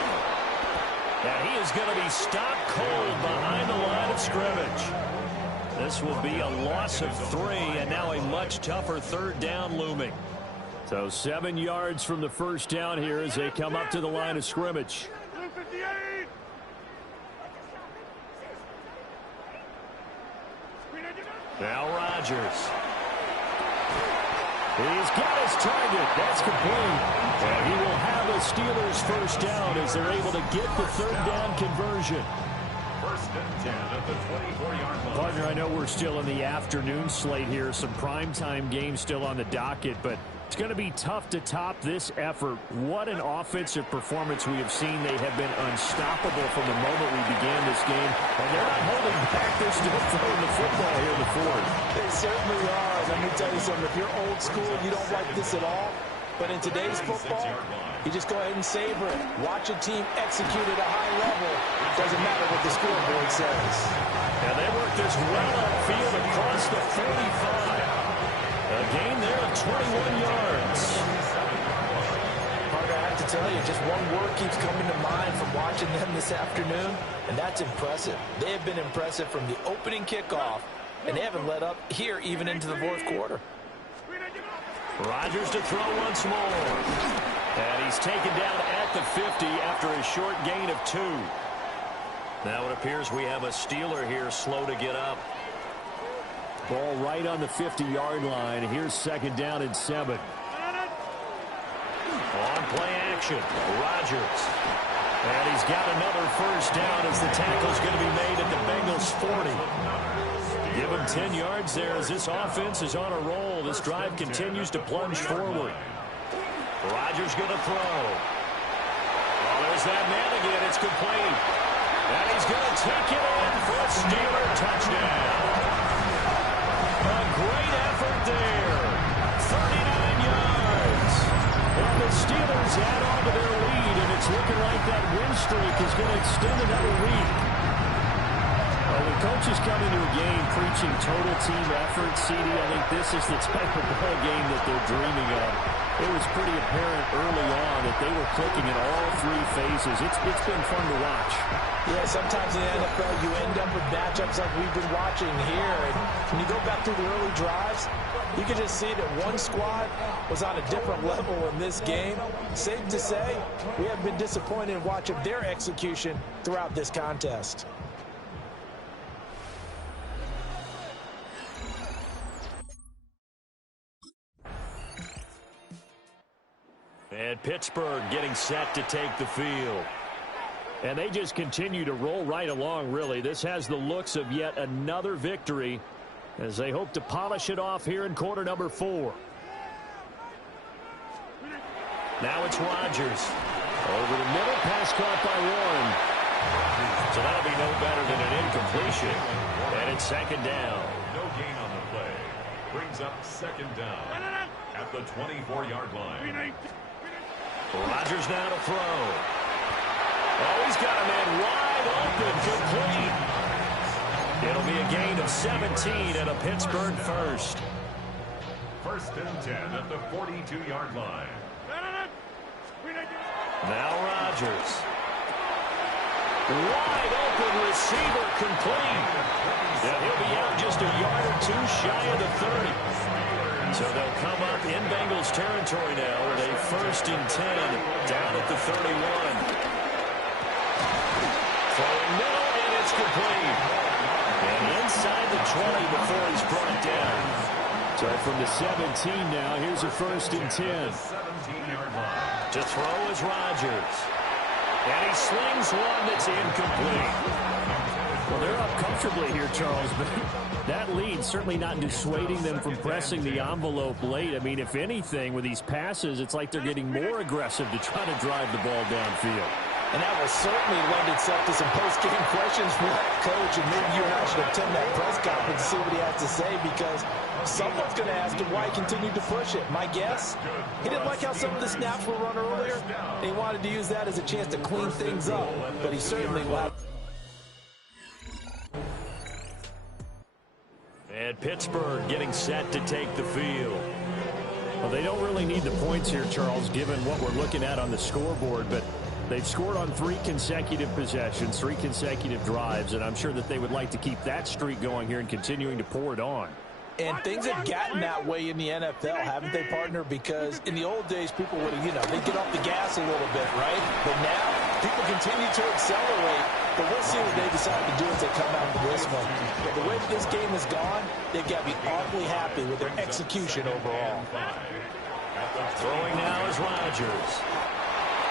And he is going to be stopped cold behind the line of scrimmage. This will be a loss of 3, and now a much tougher third down looming. So 7 yards from the first down here as they come up to the line of scrimmage. Now Rodgers. He's got his target. That's complete. And he will have a Steelers first down as they're able to get the third down conversion. First and 10 at the 24-yard line. Partner, I know we're still in the afternoon slate here. Some primetime games still on the docket, but it's going to be tough to top this effort. What an offensive performance we have seen. They have been unstoppable from the moment we began this game, and they're not holding back. They're still throwing the football here in the fourth. They certainly are. Let me tell you something. If you're old school, you don't like this at all. But in today's football, you just go ahead and savor it. Watch a team execute at a high level. Doesn't matter what the scoreboard says. And they work this well upfield across the 45. A gain there of 21 yards. Parker, I have to tell you, just one word keeps coming to mind from watching them this afternoon, and that's impressive. They have been impressive from the opening kickoff, and they haven't let up here even into the fourth quarter. Rodgers to throw once more. And he's taken down at the 50 after a short gain of 2. Now it appears we have a Steeler here slow to get up. Ball right on the 50-yard line. Here's second down and 7. On play action, Rodgers. And he's got another first down as the tackle's going to be made at the Bengals 40. Give him 10 yards there as this offense is on a roll. This drive continues to plunge forward. Rodgers going to throw. Oh, there's that man again. It's complete. And he's going to take it in for a Steeler touchdown. A great effort there. 39 yards. And the Steelers add on to their lead, and it's looking like that win streak is going to extend another week. Well, when coaches come into a game preaching total team effort, CD, I think this is the type of ball game that they're dreaming of. It was pretty apparent early on that they were clicking in all 3 phases. It's been fun to watch. Yeah, sometimes in the NFL you end up with matchups like we've been watching here. And when you go back through the early drives, you can just see that one squad was on a different level in this game. Safe to say, we have been disappointed in watching their execution throughout this contest. And Pittsburgh getting set to take the field. And they just continue to roll right along, really. This has the looks of yet another victory as they hope to polish it off here in quarter number 4. Now it's Rodgers. Over the middle, pass caught by Warren. So that'll be no better than an incompletion. And it's second down. No gain on the play. Brings up second down at the 24-yard line. Rodgers now to throw. Oh, he's got a man wide open, complete. It'll be a gain of 17 and a Pittsburgh first. First and 10 at the 42-yard line. Now Rodgers. Wide open receiver, complete. And he'll be out just a yard or 2 shy of the 30. So they'll come up in Bengals territory now with a first and 10 down at the 31. Throwing middle, and it's complete. And inside the 20 before he's brought down. So from the 17 now, here's a 1st and 10. To throw is Rodgers. And he slings one that's incomplete. Well, they're up comfortably here, Charles, but that lead certainly not dissuading them from pressing the envelope late. I mean, if anything, with these passes, it's like they're getting more aggressive to try to drive the ball downfield. And that will certainly lend itself to some post-game questions for that coach, and maybe you and I should attend that press conference and see what he has to say, because someone's going to ask him why he continued to push it. My guess, he didn't like how some of the snaps were run earlier, and he wanted to use that as a chance to clean things up, but he certainly allowed. And Pittsburgh getting set to take the field. Well, they don't really need the points here, Charles, given what we're looking at on the scoreboard, but they've scored on 3 consecutive possessions, 3 consecutive drives, and I'm sure that they would like to keep that streak going here and continuing to pour it on. And things have gotten that way in the NFL, haven't they, partner? Because in the old days, people would have, they'd get off the gas a little bit, right? But now, people continue to accelerate. But we'll see what they decide to do as they come out of this one. But the way that this game has gone, they've got to be awfully happy with their execution overall. Throwing now is Rodgers.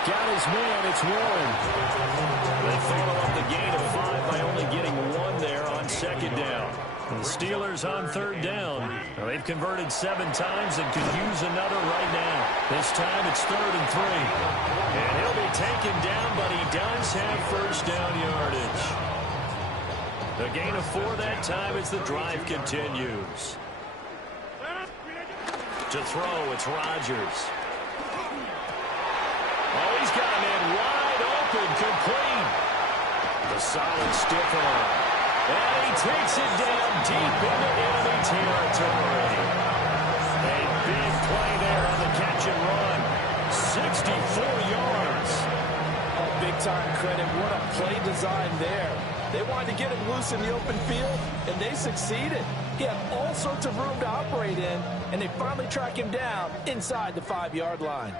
Got his man, it's Warren. They follow up the gain of 5 by only getting 1 there on 2nd down. And the Steelers on 3rd down. Well, they've converted 7 times and could use another right now. This time it's 3rd and 3. And he'll be taken down, but he does have 1st down yardage. The gain of 4 that time as the drive continues. To throw, it's Rodgers. Oh, he's got a man wide open, complete. The solid stiff arm. And he takes it down deep into enemy territory. A big play there on the catch and run. 64 yards. Oh, big-time credit. What a play design there. They wanted to get him loose in the open field, and they succeeded. He had all sorts of room to operate in, and they finally track him down inside the 5-yard line.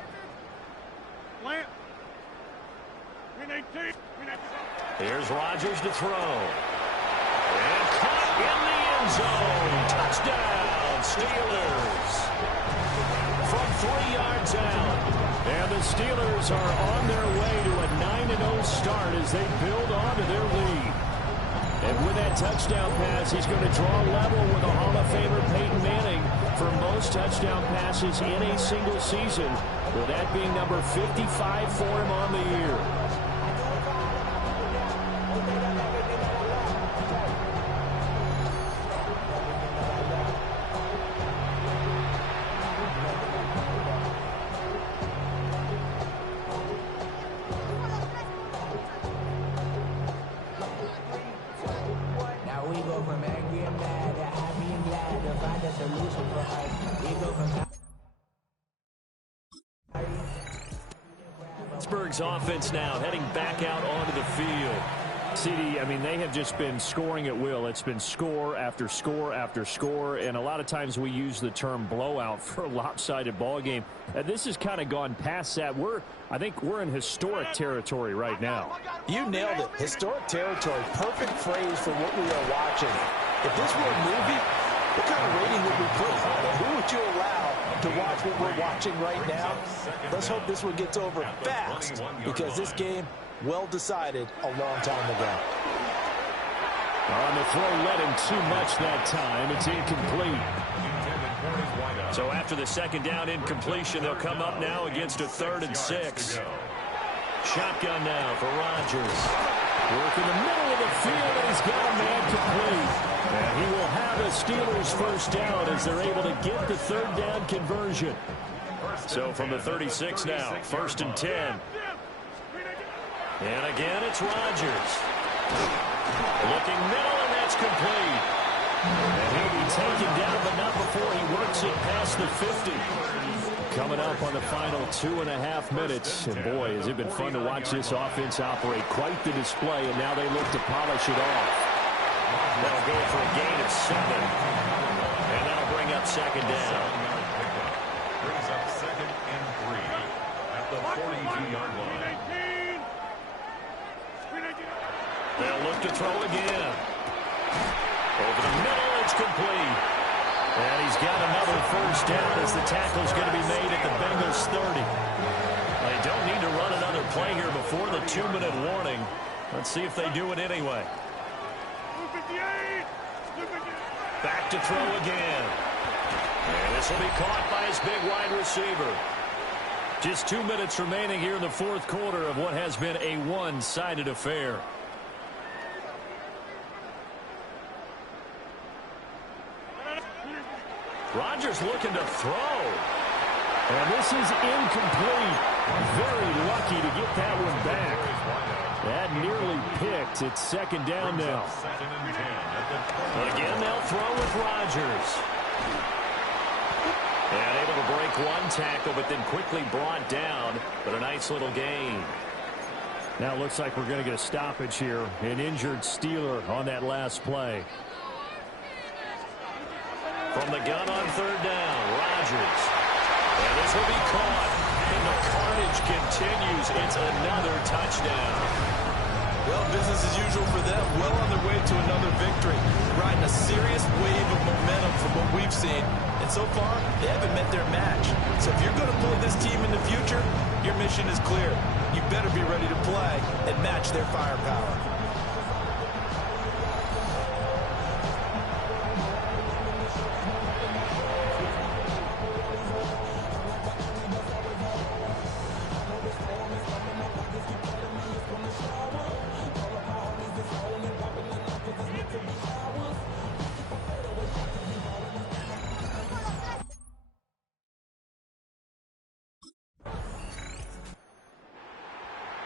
Here's Rodgers to throw. And caught in the end zone. Touchdown, Steelers. From 3 yards out. And the Steelers are on their way to a 9-0 start as they build on to their lead. And with that touchdown pass, he's going to draw level with a Hall of Famer Peyton Manning for most touchdown passes in a single season, with that being number 55 for him on the year. Pittsburgh's offense now heading back out onto the field. CD, I mean, they have just been scoring at will. It's been score after score after score, and a lot of times we use the term blowout for a lopsided ball game. This has kind of gone past that. I think we're in historic territory right now. You nailed it. Historic territory. Perfect phrase for what we are watching. If this were a movie, what kind of rating would we put on it? Who would you allow to watch what we're watching right now? Let's hope this one gets over fast, because this game, well decided a long time ago. On the throw, led him too much that time. It's incomplete. So after the 2nd down incompletion, they'll come up now against a 3rd and 6. Shotgun now for Rodgers. Work in the middle of the field, and he's got a man complete. And he will have a Steelers 1st down as they're able to get the 3rd down conversion. So from the 36 now, 1st and 10. And again, it's Rodgers. Looking middle, and that's complete. And he'll be taken down, but not before he works it past the 50. Coming up on the final 2.5 minutes. And boy, has it been fun to watch this offense operate. Quite the display, and now they look to polish it off. That'll go for a gain of 7. And that'll bring up 2nd down. Brings up 2nd and 3 at the 42-yard line. They'll look to throw again. Over the middle, it's complete. And he's got another first down as the tackle's going to be made at the Bengals 30. They don't need to run another play here before the 2-minute warning. Let's see if they do it anyway. Back to throw again. And this will be caught by his big wide receiver. Just 2 minutes remaining here in the fourth quarter of what has been a one-sided affair. Rodgers looking to throw. And this is incomplete. Very lucky to get that one back. That nearly picked. It's second down now. Again, they'll throw with Rodgers. And able to break one tackle, but then quickly brought down. But a nice little gain. Now it looks like we're going to get a stoppage here. An injured Steeler on that last play. From the gun on third down, Rodgers. And this will be caught. And the carnage continues. It's another touchdown. Well, business as usual for them. Well on their way to another victory. Riding a serious wave of momentum from what we've seen. And so far, they haven't met their match. So if you're going to play this team in the future, your mission is clear. You better be ready to play and match their firepower.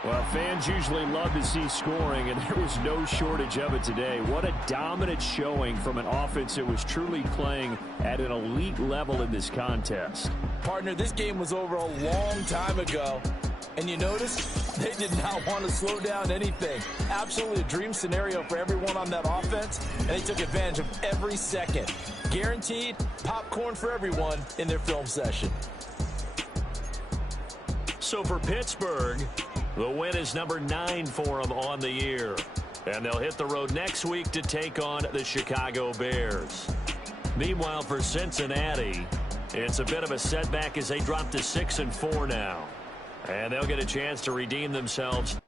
Well, fans usually love to see scoring, and there was no shortage of it today. What a dominant showing from an offense that was truly playing at an elite level in this contest. Partner, this game was over a long time ago. And you notice they did not want to slow down anything. Absolutely a dream scenario for everyone on that offense, and they took advantage of every second. Guaranteed popcorn for everyone in their film session. So for Pittsburgh, the win is number 9 for them on the year. And they'll hit the road next week to take on the Chicago Bears. Meanwhile, for Cincinnati, it's a bit of a setback as they drop to 6-4 now. And they'll get a chance to redeem themselves.